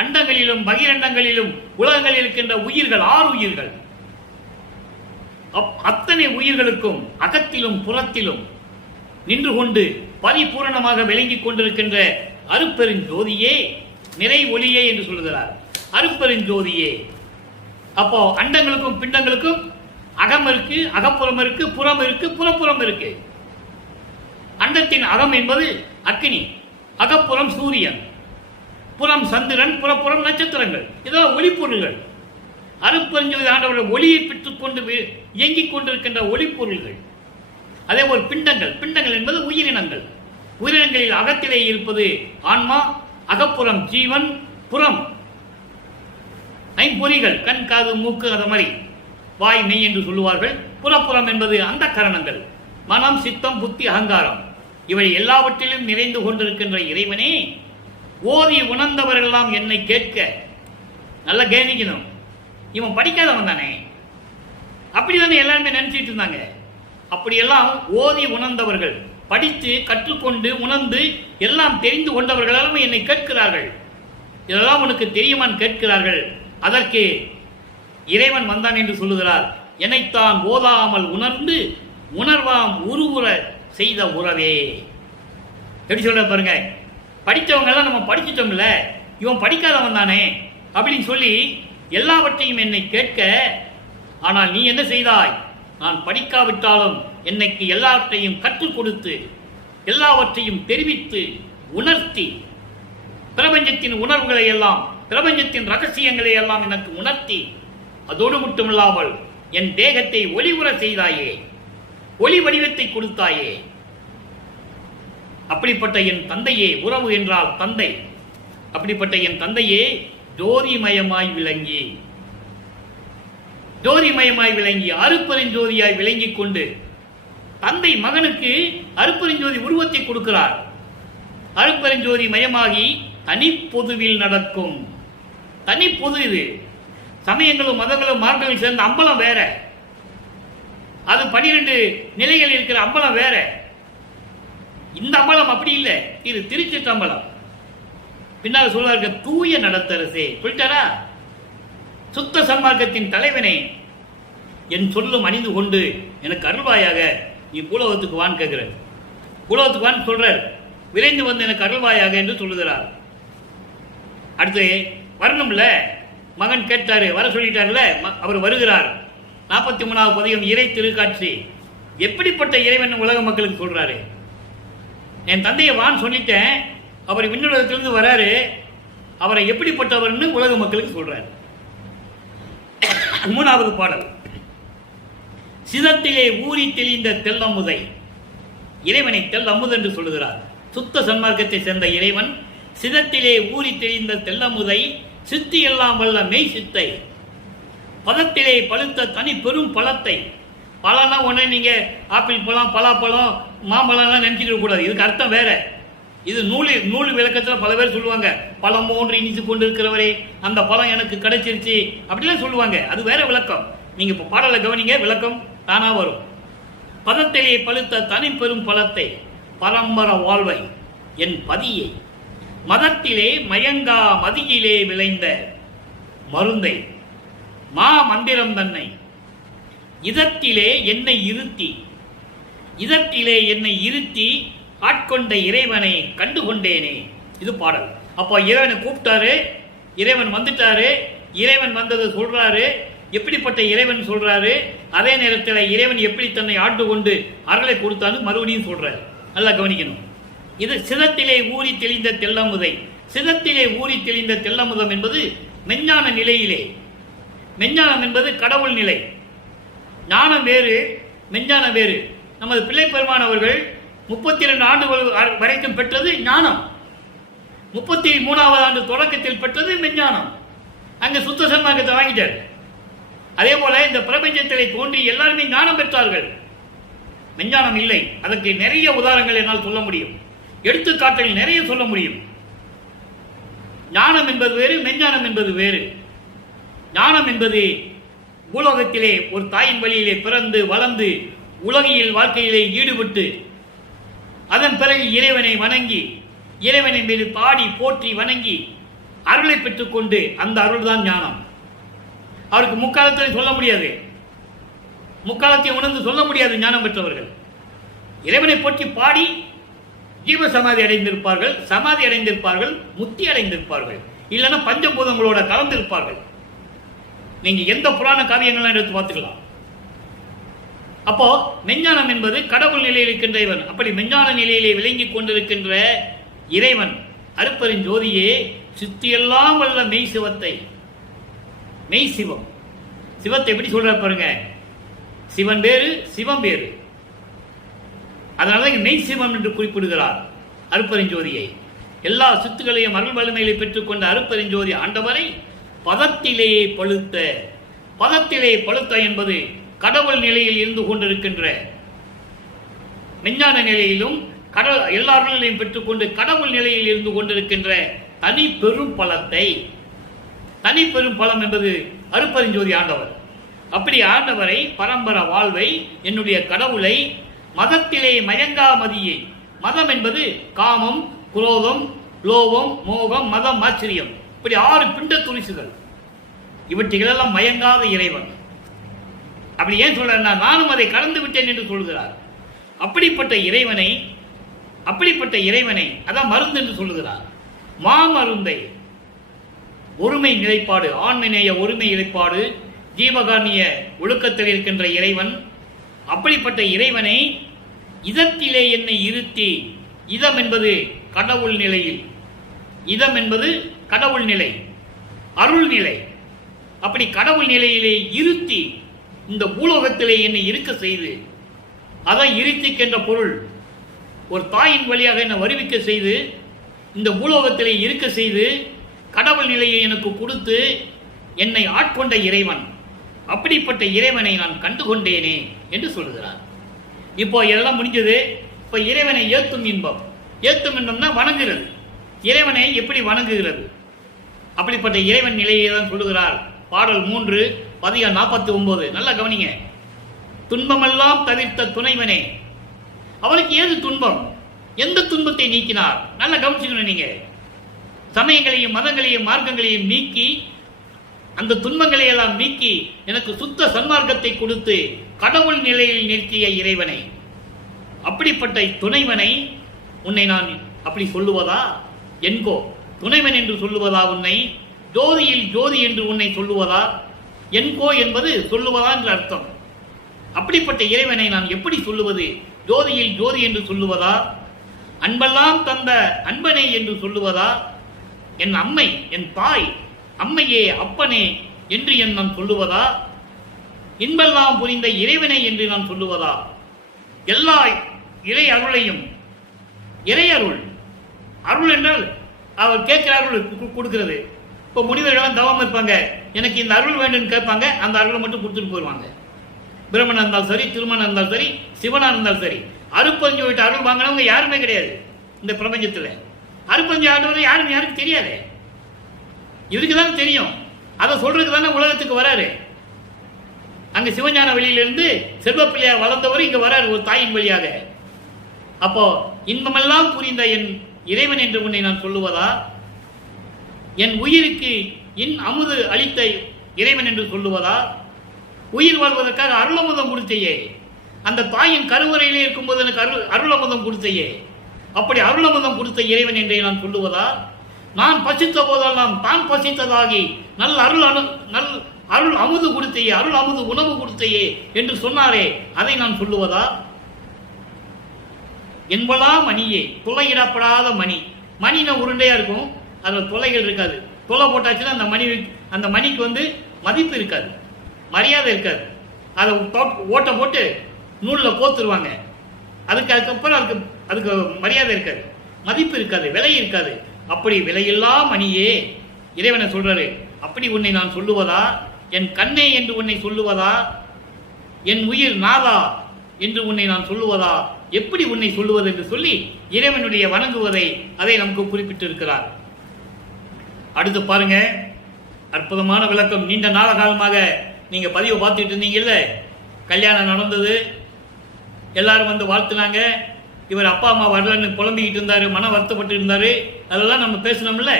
அண்டங்களிலும் பகிரண்டங்களிலும் உலகங்களில் இருக்கின்ற உயிர்கள், ஆறுயிர்கள், அத்தனை உயிர்களுக்கும் அகத்திலும் புறத்திலும் நின்று கொண்டு பரிபூரணமாக விளங்கிக் கொண்டிருக்கின்ற அருட்பெருஞ்சோதியே, நிறை ஒளியே என்று சொல்லுகிறார். அருட்பெருஞ்சோதியே. அப்போ அண்டங்களுக்கும் பிண்டங்களுக்கும் அகம் இருக்கு, அகப்புறம் இருக்கு, புறம் இருக்கு, புறப்புறம் இருக்கு. அண்டத்தின் அகம் என்பது அக்கினி, அகப்புறம் சூரியன், புறம் சந்திரன், புறப்புறம் நட்சத்திரங்கள், இதெல்லாம் ஒளிப்பொருள்கள். அருட்பெருஞ்சோதி ஆண்டவர்கள் ஒளியை பெற்றுக்கொண்டு இயங்கிக் கொண்டிருக்கின்ற ஒளிப்பொருள்கள். அதே போல் பிண்டங்கள், பிண்டங்கள் என்பது உயிரினங்கள். உயிரினங்களில் அகத்திலே இருப்பது ஆன்மா, அகப்புறம் ஜீவன், புறம் ஐம்பொறிகள், கண் காது மூக்கு, அது மாதிரி வாய் மெய் என்று சொல்லுவார்கள். புறப்புறம் என்பது அந்த கரணங்கள், மனம் சித்தம் புத்தி அகங்காரம். இவை எல்லாவற்றிலும் நிறைந்து கொண்டிருக்கின்ற இறைவனே, ஓதி உணர்ந்தவர்களெல்லாம் என்னை கேட்க, நல்லா கவனிக்கணும், இவன் படிக்காதவன் தானே, அப்படிதானே எல்லாருமே நினைச்சிட்டு இருந்தாங்க. அப்படியெல்லாம் ஓதி உணர்ந்தவர்கள், படித்து கற்றுக்கொண்டு உணர்ந்து எல்லாம் தெரிந்து கொண்டவர்கள் எல்லாம் என்னை கேட்கிறார்கள். இதெல்லாம் உனக்கு தெரியுமான்னு கேட்கிறார்கள். அதற்கு இறைவன் வந்தான் என்று சொல்லுகிறார். என்னைத்தான் ஓதாமல் உணர்ந்து உணர்வாம் உருவுற செய்த உறவே. எப்படி சொல்ற பாருங்க, படித்தவங்க எல்லாம் நம்ம படிச்சுட்டோம்ல, இவன் படிக்காதவன் தானே அப்படின்னு சொல்லி எல்லாவற்றையும் என்னை கேட்க, ஆனால் நீ என்ன செய்தாய்? நான் படிக்காவிட்டாலும் என்னைக்கு எல்லாவற்றையும் கற்றுக் கொடுத்து எல்லாவற்றையும் தெரிவித்து உணர்த்தி, பிரபஞ்சத்தின் உணர்வுகளை எல்லாம், பிரபஞ்சத்தின் ரகசியங்களை எல்லாம் எனக்கு உணர்த்தி, அதோடு மட்டுமில்லாமல் என் தேகத்தை ஒளிவுற செய்தாயே, ஒளி வடிவத்தை கொடுத்தாயே. அப்படிப்பட்ட என் தந்தையே, உறவு என்றால் தந்தை, அப்படிப்பட்ட என் தந்தையே ஜோதிமயமாய் விளங்கி, ஜோதிமயமாய் விளங்கி அருட்பெருஞ்சோதியாய் விளங்கிக் கொண்டு தந்தை மகனுக்கு அருட்பெருஞ்சோதி உருவத்தை கொடுக்கிறார். அருட்பெருஞ்சோதி மயமாகி தனிப்பொதுவில் நடக்கும், தனிப்பொது. இது சமயங்களும் மதங்களும் மார்க்கங்களும் சேர்ந்த அம்பலம் வேற, அது 12 நிலைகள் இருக்கிற அம்பலம் வேற. இந்த அம்பலம் அப்படி இல்லை, இது திருச்சிற்றம்பலம். பின்னால் சொல்வாங்க தூய நடத்தரசே, சொல்லிட்டாரா? சுத்த சன்மார்க்கத்தின் தலைவனே, என் சொல்லும் அணிந்து கொண்டு எனக்கு அருள்வாயாக நீ பூலோகத்துக்கு வான்னு கேட்கிற. பூலோகத்துக்கு வான்னு சொல்றார், விரைந்து வந்து எனக்கு அருள்வாயாக என்று சொல்லுகிறார். அடுத்து வரணும்ல, மகன் கேட்டாரு, வர சொல்லிட்டார்ல, அவர் வருகிறார். 43வது பதிகம் இறை திருக்காட்சி. எப்படிப்பட்ட இறைவன் உலக மக்களுக்கு சொல்றாரு. என் தந்தையை வான்னு சொல்லிட்டேன், அவர் விண்ணுலகத்திலிருந்து வராரு, அவரை எப்படிப்பட்டவர்னு உலக மக்களுக்கு சொல்றாரு. 3வது பாடல். சிதத்திலே ஊறி தெளிந்த தெல்லமுதை, இறைவனை தெல்லமுது என்று சொல்லுகிறார். சுத்த சன்மார்க்கத்தை சேர்ந்த இறைவன் சிதத்திலே ஊறி தெளிந்த தெல்லமுதை, சித்தி எல்லாம் வல்ல மெய் சித்தை, பதத்திலே பழுத்த தனி பெரும் பழத்தை. பழம்னா உடனே நீங்க ஆப்பிள் பழம், பலாப்பழம், மாம்பழம்லாம் நினைச்சுக்க கூடாது, இதுக்கு அர்த்தம் வேற. இது நூல் விளக்கத்தில் பல பேர் சொல்லுவாங்க, பழம் போன்று இனித்து கொண்டு இருக்கிறவரே அந்த பழம் எனக்கு கிடைச்சிருச்சு அப்படிலாம் சொல்லுவாங்க, அது வேற விளக்கம். நீங்க இப்ப பாடலை கவனிங்க, விளக்கம் தானா வரும். பதத்திலே பழுத்த தனி பெரும் பழத்தை, பரம்பர வாழ்வை என் பதியை, மதத்திலே மயங்கா மதியிலே விளைந்த மருந்தை, மா மந்திரம் தன்னை, இதத்திலே என்னை இருத்தி, இதத்திலே என்னை இருத்தி ஆட்கொண்ட இறைவனை கண்டு கொண்டேனே. இது பாடல். அப்போ இறைவனை கூப்பிட்டாரு, இறைவன் வந்துட்டாரு, இறைவன் வந்ததை சொல்றாரு. எப்படிப்பட்ட இறைவன் சொல்றாரு, அதே நேரத்தில் இறைவன் எப்படி தன்னை ஆண்டு கொண்டு அருளை கொடுத்தான்னு மறுபடியும் சொல்றாரு. நல்லா கவனிக்கணும். இது சிதத்திலே ஊறி தெளிந்த தெல்லமுதை. சிதத்திலே ஊறி தெளிந்த தெல்லமுதம் என்பது மெஞ்ஞான நிலையிலே. மெஞ்ஞானம் என்பது கடவுள் நிலை. ஞானம் வேறு, மெஞ்ஞானம் வேறு. நமது பிள்ளை பெருமான் அவர்கள் 32 ஆண்டுகள் வரைக்கும் பெற்றது ஞானம். 33வது ஆண்டு தொடக்கத்தில் பெற்றது மெஞ்ஞானம். அங்கே சுத்த சன்மார்க்கத்தை வாங்கிட்டார். அதே போல இந்த பிரபஞ்சத்திலே தோன்றி எல்லாருமே ஞானம் பெற்றார்கள், மெஞ்ஞானம் இல்லை. அதற்கு நிறைய உதாரணங்கள் என்னால் சொல்ல முடியும், எடுத்துக்காட்டுகள் நிறைய சொல்ல முடியும். ஞானம் என்பது வேறு, மெஞ்ஞானம் என்பது வேறு. ஞானம் என்பது பூலோகத்திலே ஒரு தாயின் வழியிலே பிறந்து வளர்ந்து உலகியல் வாழ்க்கையிலே ஈடுபட்டு அதன் பிறகு இறைவனை வணங்கி இறைவனை மீது பாடி போற்றி வணங்கி அருளை பெற்றுக்கொண்டு அந்த அருள் தான் ஞானம். அவருக்கு முக்காலத்தில் சொல்ல முடியாது, முக்காலத்தை உணர்ந்து சொல்ல முடியாது. ஞானம் பெற்றவர்கள் இறைவனை போற்றி பாடி ஜீவ சமாதி அடைந்திருப்பார்கள், சமாதி அடைந்திருப்பார்கள், முத்தி அடைந்திருப்பார்கள், இல்லைன்னா பஞ்சபூதங்களோட கலந்திருப்பார்கள். நீங்க எந்த புராண காவியங்கள்லாம் எடுத்து பார்த்துக்கலாம். அப்போ மெஞ்ஞானம் என்பது கடவுள் நிலையில் இருக்கின்ற இறைவன். அப்படி மெஞ்ஞான நிலையிலே விளங்கிக் கொண்டிருக்கின்ற இறைவன் அருட்பெருஞ்சோதியே சித்தியெல்லாம் வல்ல மெய் சிவத்தை, மெய் சிவம், சிவத்தை எப்படி சொல்ற பாருங்க. சிவன் வேறு, சிவம் வேறு. அதனால மெய் சிவம் என்று குறிப்பிடுகிறார் அருட்பெருஞ்சோதியை. எல்லா சித்துக்களையும் அருள் வலிமைகளை பெற்றுக்கொண்ட அருட்பெருஞ்சோதி ஆண்டவரை பதத்திலே பழுத்த. பதத்திலே பழுத்த என்பது கடவுள் நிலையில் இருந்து கொண்டிருக்கின்ற மெஞ்ஞான நிலையிலும் எல்லா அருளையும் பெற்றுக்கொண்டு கடவுள் நிலையில் இருந்து கொண்டிருக்கின்ற தனி பெரும் பலத்தை, தனி பெரும் பலம் என்பது அருட்பெருஞ்சோதி ஆண்டவர். அப்படி ஆண்டவரை, பரம்பர வாழ்வை, என்னுடைய கடவுளை, மதத்திலே மயங்கா மதியை. மதம் என்பது காமம், குரோதம், லோபம், மோகம், மதம், ஆச்சரியம், இப்படி 6 பிண்ட துரிசுகள். இவற்றைகளெல்லாம் மயங்காத இறைவன். அப்படி ஏன் சொல்றாருன்னா, நானும் அதை கடந்து விட்டேன் என்று சொல்கிறார். அப்படிப்பட்ட இறைவனை, அப்படிப்பட்ட இறைவனை அதான் மருந்து என்று சொல்லுகிறார். மாமருந்தை, ஒருமை நிலைப்பாடு, ஆண்மைநேய ஒருமை நிலைப்பாடு, ஜீவகாரணிய ஒழுக்கத்தில் இருக்கின்ற இறைவன். அப்படிப்பட்ட இறைவனை இதத்திலே என்னை இருத்தி. இதம் என்பது கடவுள் நிலையில், இதம் என்பது கடவுள் நிலை, அருள் நிலை. அப்படி கடவுள் நிலையிலே இருத்தி இந்த பூலோகத்திலே என்னை இருக்க செய்து, அதை இருத்திக்கின்ற பொருள் ஒரு தாயின் வழியாக என்னை வருவிக்க செய்து இந்த பூலோகத்திலே இருக்க செய்து கடவுள் நிலையை எனக்கு கொடுத்து என்னை ஆட்கொண்ட இறைவன். அப்படிப்பட்ட இறைவனை நான் கண்டுகொண்டேனே என்று சொல்கிறார். இப்போ இதெல்லாம் முடிஞ்சது. இப்போ இறைவனை ஏத்தும் இன்பம். ஏத்தும் இன்பம்னா வணங்குகிறது. இறைவனை எப்படி வணங்குகிறது? அப்படிப்பட்ட இறைவன் நிலையை தான் சொல்லுகிறார். பாடல் 3 பதிகம் 49. நல்லா கவனிங்க. துன்பமெல்லாம் தவிர்த்த துணைவனே. அவருக்கு ஏது துன்பம்? எந்த துன்பத்தை நீக்கினார்? நல்லா கவனிச்சுக்கணும். நீங்க சமயங்களையும் மதங்களையும் மார்க்கங்களையும் நீக்கி, அந்த துன்பங்களை எல்லாம் நீக்கி எனக்கு சுத்த சன்மார்க்கத்தை கொடுத்து கடவுள் நிலையில் நிறுத்திய இறைவனை, அப்படிப்பட்ட துணைவனை உன்னை நான் அப்படி சொல்லுவதா? என்கோ துணைவன் என்று சொல்லுவதா உன்னை? ஜோதியில் ஜோதி என்று உன்னை சொல்லுவதா? என்கோ என்பது சொல்லுவதா என்று அர்த்தம். அப்படிப்பட்ட இறைவனை நான் எப்படி சொல்லுவது? ஜோதியில் ஜோதி என்று சொல்லுவதா? அன்பெல்லாம் தந்த அன்பனே என்று சொல்லுவதா? என் அம்மை, என் தாய், அம்மையே அப்பனே என்று நான் சொல்லுவதா? இன்பெல்லாம் புரிந்த இறைவனை என்று நான் சொல்லுவதா? எல்லா இறை அருளையும், இறை அருள், அருள் என்றால் அவர் கேட்கிற அருள் கொடுக்கிறது. இப்போ முனிவர்களெல்லாம் தவம் இருப்பாங்க, எனக்கு இந்த அருள் வேண்டும்னு கேட்பாங்க, அந்த அருளை மட்டும் கொடுத்துட்டு போயிடுவாங்க. பிரம்மனா இருந்தாலும் சரி, திருமணம் இருந்தாலும் சரி, சிவனா இருந்தாலும் சரி, அருப்பஞ்சு விட்டு அருள் வாங்கினவங்க யாருமே கிடையாது இந்த பிரபஞ்சத்தில். அருப்பஞ்சு ஆண்டவர் யாருக்கு தெரியாது, இவருக்கு தானே தெரியும். அதை சொல்றதுக்கு தானே உலகத்துக்கு வராரு. அங்க சிவஞான வழியிலிருந்து செல்வப்பிள்ளையார் வளர்ந்தவர் இங்க வராரு ஒரு தாயின் வழியாக. அப்போ இன்பமெல்லாம் புரிந்த என் இறைவன் என்று உன்னை நான் சொல்லுவதா? என் உயிருக்கு இன் அமுது அளித்த இறைவன் என்று சொல்லுவதா? உயிர் வாழ்வதற்காக அருளமுதம் கொடுத்தையே, அந்த தாயின் கருவறையிலே இருக்கும்போது எனக்கு அருளமுதம் கொடுத்தையே, அப்படி அருளமுதம் கொடுத்த இறைவன் என்றே நான் சொல்லுவதா? நான் பசித்த போதெல்லாம் தான் பசித்ததாகி நல் அருள் அமுது கொடுத்தையே, அருள் அமுது உணவு கொடுத்தையே என்று சொன்னாரே, அதை நான் சொல்லுவதா? என்பதா மணியே, துளையிடப்படாத மணி. மணினா உருண்டையா இருக்கும், அதில் துளைகள் இருக்காது. துளை போட்டாச்சுன்னா அந்த மணிக்கு மதிப்பு இருக்காது, மரியாதை இருக்காது. அதை ஓட்டை போட்டு நூலில் கோத்துருவாங்க. அதுக்கப்புறம் அதுக்கு மரியாதை இருக்காது, மதிப்பு இருக்காது, விலை இருக்காது. அப்படி விலையில்லா மணியே, இறைவனை சொல்றாரு, அப்படி உன்னை நான் சொல்லுவதா? என் கண்ணே என்று உன்னை சொல்லுவதா? என் உயிர் நாதா என்று உன்னை நான் சொல்லுவதா? எப்படி உன்னை சொல்லுவது என்று சொல்லி இறைவனுடைய வணங்குவதை அதை நமக்கு குறிப்பிட்டு இருக்கிறார். அடுத்து பாருங்க, அற்புதமான விளக்கம். நீண்ட நாள காலமாக நீங்க பதிவை பார்த்துட்டு இருந்தீங்கல்ல, கல்யாணம் நடந்தது, எல்லாரும் வாழ்த்துனாங்க. இவர் அப்பா அம்மா வரலன்னு புலம்பிக்கிட்டு இருந்தாரு, மன வருத்தப்பட்டு இருந்தாரு. அதெல்லாம் நம்ம பேசணும்ல.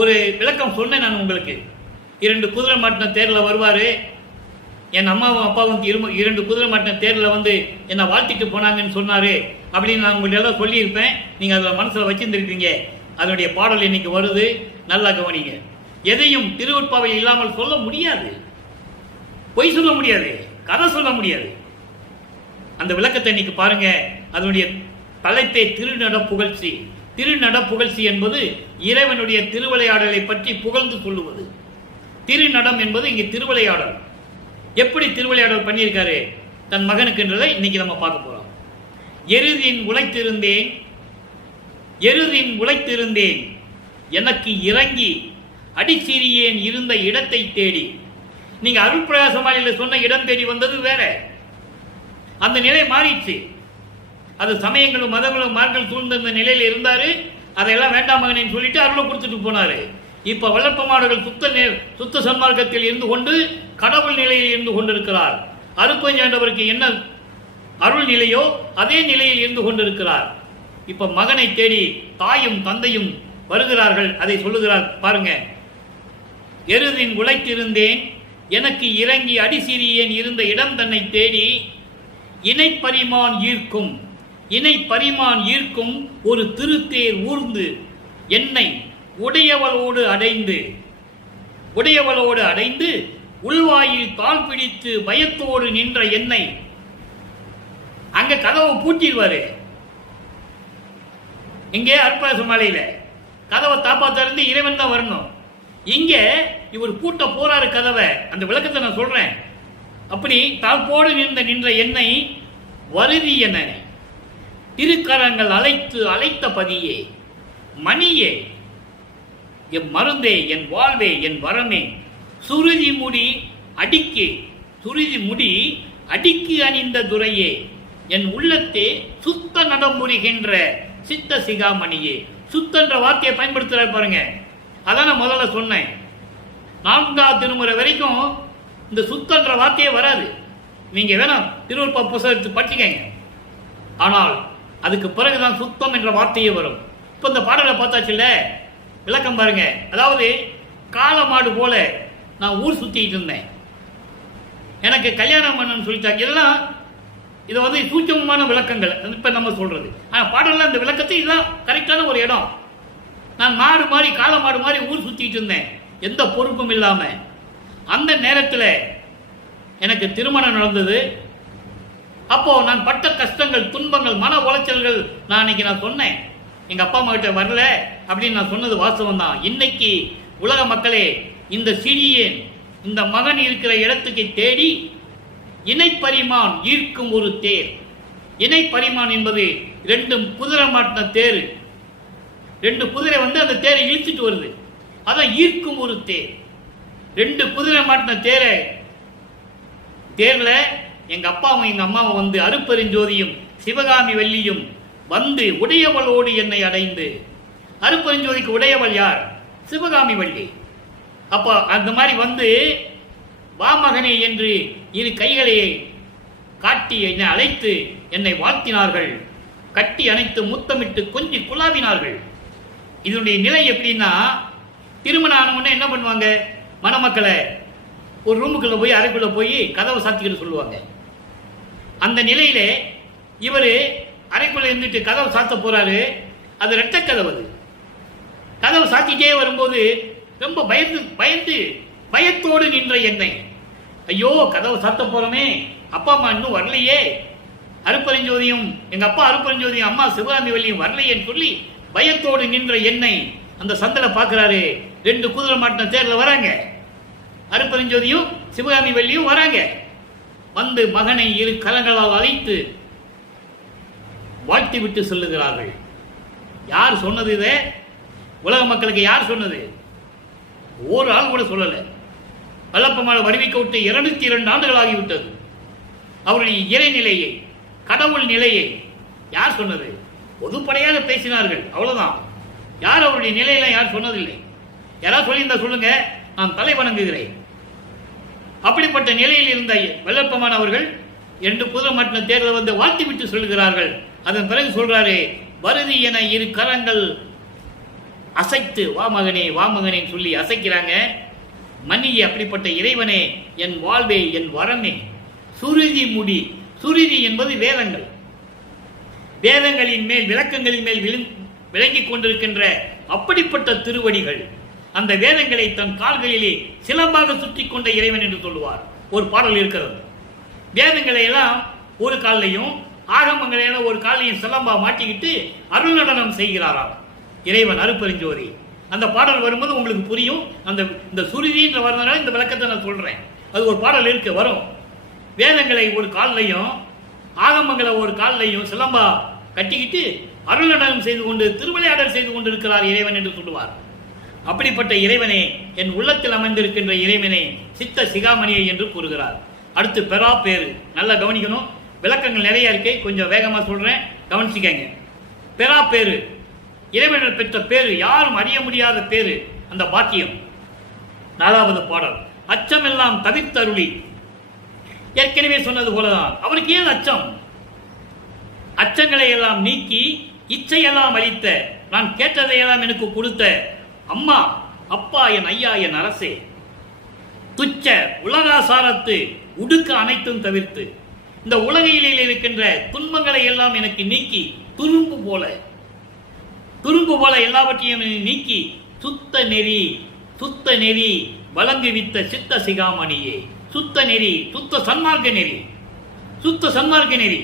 ஒரு விளக்கம் சொன்னேன் நான் உங்களுக்கு. 2 குதிரை மாட்டின தேரில் வருவாரு. என் அம்மாவும் அப்பாவும் 2 குதிரை மாட்டின தேரில் என்னை வாழ்த்திட்டு போனாங்கன்னு சொன்னாரு அப்படின்னு நான் உங்கள்ட்ட எல்லாம் சொல்லியிருப்பேன். நீங்க அதில் மனசில் வச்சிருந்துருக்கீங்க. அதனுடைய பாடல் இன்னைக்கு வருது, நல்லா கவனிங்க. எதையும் திருவற்பாவை இல்லாமல் சொல்ல முடியாது, பொய் சொல்ல முடியாது, கதை சொல்ல முடியாது. அந்த விளக்கத்தை இன்னைக்கு பாருங்க. அதனுடைய தலைப்பே திருநடப்புகழ்ச்சி. திருநடப்புகழ்ச்சி என்பது இறைவனுடைய திருவிளையாடலை பற்றி புகழ்ந்து சொல்லுவது. திருநடம் என்பது இங்கே திருவிளையாடல். எப்படி திருவிளையாடல் பண்ணியிருக்காரு தன் மகனுக்குன்றதை இன்னைக்கு நம்ம பார்க்க போறோம். எருதின் உழைத்திருந்தேன் எனக்கு இறங்கி அடிச்சிறியேன் இருந்த இடத்தை தேடி. நீங்க அருட்பிரகாசமாலையில் சொன்ன இடம் தேடி வந்தது வேற. அந்த நிலை மாறிடுச்சு. அது சமயங்களும் மதங்களும் மார்கள் சூழ்ந்த நிலையில் இருந்தாரு. அதையெல்லாம் வேண்டாம் மகனேன்னு சொல்லிட்டு அருளை கொடுத்துட்டு போனாரு. இப்ப வளர்ப்பமானவர்கள் சுத்த சன்மார்க்கத்தில் இருந்து கொண்டு கடவுள் நிலையில் இருந்து கொண்டிருக்கிறார். அருப்பஞ்சாண்டவருக்கு என்ன அருள் நிலையோ அதே நிலையில் இருந்து கொண்டிருக்கிறார். இப்ப மகனை தேடி தாயும் தந்தையும் வருகிறார்கள். அதை சொல்லுகிறார் பாருங்க. எருதின் உழைத்திருந்தேன் எனக்கு இறங்கி அடிசிறியேன் இருந்த இடம் தன்னை தேடி இணைப்பரிமான் ஈர்க்கும் ஒரு திருத்தேர் ஊர்ந்து என்னை உடையவளோடு அடைந்து உள்வாயில் தாழ் பிடித்து பயத்தோடு நின்ற என்னை. அங்க கதவை பூட்டிடுவாரு. இங்கே அற்புத மாலையில கதவை தாப்பாத்திருந்து இறைவன் தான் வரணும். இங்க இவர் பூட்ட போறாரு கதவை. அந்த விளக்கத்தை நான் சொல்றேன். அப்படி தாழ்போடு நின்ற என்னை வருதி என திருக்கரங்கள் அழைத்த பதியே, மணியே, என் மருந்தே, என் வாழ்வே, என் வரமே, சுருதி முடி அடிக்கு அணிந்த துரையே, என் உள்ளத்தே சுத்த நடமுறுகின்ற சித்த சிகாமணியே. சுத்தன்ற வார்த்தையை பயன்படுத்துற பாருங்க. அதான் நான் முதல்ல சொன்னேன். 4ஆம் திருமுறை வரைக்கும் இந்த சுத்தன்ற வார்த்தையே வராது. நீங்க வேணாம் திருவருட்பா புத்தகத்தை படிச்சுக்கங்க. ஆனால் அதுக்கு பிறகுதான் சுத்தம் என்ற வார்த்தையே வரும். இப்ப இந்த பாடலை பார்த்தாச்சுல்ல, விளக்கம் பாருங்க. அதாவது காளமாடு போல நான் ஊர் சுத்திட்டு இருந்தேன். எனக்கு கல்யாணம் பண்ணணும்னு சொல்லிட்டாங்க. எல்லாம் இது சூட்சமான விளக்கங்கள் இப்ப நம்ம சொல்றது. ஆனா பாடல்ல அந்த விளக்கத்தை இதுதான் கரெக்டான ஒரு இடம். நான் மாடு மாதிரி காளமாடு மாதிரி ஊர் சுத்திட்டு இருந்தேன், எந்த பொறுப்பும் இல்லாம. அந்த நேரத்தில் எனக்கு திருமணம் நடந்தது. அப்போ நான் பட்ட கஷ்டங்கள், துன்பங்கள், மன உளைச்சல்கள் நான் சொன்னேன். எங்க அப்பா அம்மா கிட்ட வரல அப்படின்னு நான் சொன்னது வாஸ்தவம் தான். இன்னைக்கு உலக மக்களே, இந்த சிறியேன் இந்த மகன் இருக்கிற இடத்துக்கு தேடி இணைப்பரிமான் ஈர்க்கும் ஒரு தேர். இணைப்பரிமான் என்பது 2 குதிரை மாட்டின தேர். 2 குதிரை அந்த தேரை இழுத்துட்டு வருது. அதான் ஈர்க்கும் ஒரு தேர். 2 குதிரை மாட்டின தேர்ல எங்க அப்பாவும் எங்க அம்மாவும் அருப்பெருஞ்சோதியும் சிவகாமி வள்ளியும் உடையவளோடு என்னை அடைந்து. அருப்பெருஞ்சோதிக்கு உடையவள் யார்? சிவகாமி வள்ளி. அப்ப அந்த மாதிரி வா மகனே என்று 2 கைகளை காட்டி என்னை அழைத்து என்னை வாழ்த்தினார்கள். கட்டி அணைத்து முத்தமிட்டு கொஞ்சி குழாவினார்கள். இதனுடைய நிலை எப்படின்னா, திருமணம் ஆனவொடனே என்ன பண்ணுவாங்க, மணமக்களை ஒரு ரூமுக்குள்ள போய் அறைக்குள்ள போய் கதவை சாத்திக்கிட்டு சொல்லுவாங்க. அந்த நிலையிலே இவர் அறைக்குள்ள இருந்துட்டு கதவை சாத்த போறாரு. அது ரெட்டை கதவு. கதவு சாத்திட்டே வரும்போது ரொம்ப பயத்தோடு நின்ற என்னை, ஐயோ கதவு சாத்த போறோமே, அப்பா அம்மா இன்னும் வரலையே, அருப்பெருஞ்சோதியும் எங்க அப்பா அருப்பெருஞ்சோதியும் அம்மா சிவகாமி வள்ளியும் வரலையேன்னு சொல்லி பயத்தோடு நின்ற என்னை அந்த சந்தல பார்க்கிறாரு. 2 குதிரை மாட்டின தேர்ல வராங்க, அருப்பெருஞ்சோதியும் சிவகாமி வள்ளியும் வராங்க. வந்து மகனை 2 கரங்களால் அழைத்து வாழ்த்தி விட்டு சொல்லுகிறார்கள். யார் சொன்னது? இதை உலக மக்களுக்கு யார் சொன்னது? ஒரு ஆள் கூட சொல்லல. வல்லப்பமாலை வருவிக்க விட்டு 202 ஆண்டுகள் ஆகிவிட்டது. அவருடைய இறைநிலையை, கடவுள் நிலையை யார் சொன்னது? பொதுப்படையாக பேசினார்கள், அவ்வளவுதான். யார் அவருடைய நிலையெல்லாம் யார் சொன்னதில்லை. யாராவது சொல்லியிருந்தா சொல்லுங்க, நான் தலை வணங்குகிறேன். அப்படிப்பட்ட நிலையில் இருந்த வல்லப்பமான் அவர்கள் 2 குதிரை மாட்டின தேர்தல் வந்து வாழ்த்தி விட்டு சொல்கிறார்கள். அதன் பிறகு சொல்றாரு, வருதி என 2 கரங்கள் அசைத்து வா மகனே வா மகனே சொல்லி அசைக்கிறாங்க. மன்னியே அப்படிப்பட்ட இறைவனே, என் வாழ்வே என் வரமே, சுருதி முடி. சுருதி என்பது வேதங்கள், வேதங்களின் மேல் விளக்கங்களின் மேல் விளங்கிக் கொண்டிருக்கின்ற அப்படிப்பட்ட திருவடிகள். அந்த வேதங்களை தன் கால்களிலே சிலம்பாக சுற்றி கொண்ட இறைவன் என்று சொல்லுவார். ஒரு பாடல் இருக்கிறது. வேதங்களை எல்லாம் ஒரு காலையும் ஆகமங்களை எல்லாம் ஒரு காலையும் சிலம்பா மாட்டிக்கிட்டு அருள் நடனம் செய்கிறாராம் இறைவன் அருப்பெருஞ்சோதி. அந்த பாடல் வரும்போது உங்களுக்கு புரியும். இந்த சுருதின்ற வரதுனால இந்த விளக்கத்தை நான் சொல்றேன். அது ஒரு பாடல் இருக்கு, வரும். வேதங்களை ஒரு காலையும் ஆகமங்களை ஒரு காலையும் சிலம்பா கட்டிக்கிட்டு அருள் நடனம் செய்து கொண்டு திருவிளையாடல் செய்து கொண்டு இருக்கிறார் இறைவன் என்று சொல்லுவார். அப்படிப்பட்ட இறைவனே, என் உள்ளத்தில் அமைந்திருக்கின்ற இறைவனை சித்த சிகாமணியை என்று கூறுகிறார். அடுத்து பெறா பேரு. நல்லா கவனிக்கணும், விளக்கங்கள் நிறைய இருக்கு, கொஞ்சம் வேகமா சொல்றேன், கவனிச்சுக்கங்க. பெறா பேரு, இறைவனிடம் பெற்ற பேரு, யாரும் அறிய முடியாத பேரு, அந்த பாக்கியம். 4வது பாடல். அச்சமெல்லாம் தவிர்த்தருளி. ஏற்கனவே சொன்னது போலதான், அவருக்கு ஏன் அச்சம்? அச்சங்களை எல்லாம் நீக்கி இச்சையெல்லாம் அளித்த, நான் கேட்டதையெல்லாம் எனக்கு கொடுத்த அம்மா அப்பா என் ஐயா என் அரசே, துச்ச உலகாசாரத்து உடுக்க அனைத்தும் தவிர்த்து, இந்த உலகையிலே இருக்கின்ற துன்பங்களை எல்லாம் எனக்கு நீக்கி துரும்பு போல எல்லாவற்றையும் நீக்கி சுத்த நெறி வழங்குவித்த சித்த சிகாமணியே. சுத்த நெறி, சுத்த சன்மார்க்க நெறி,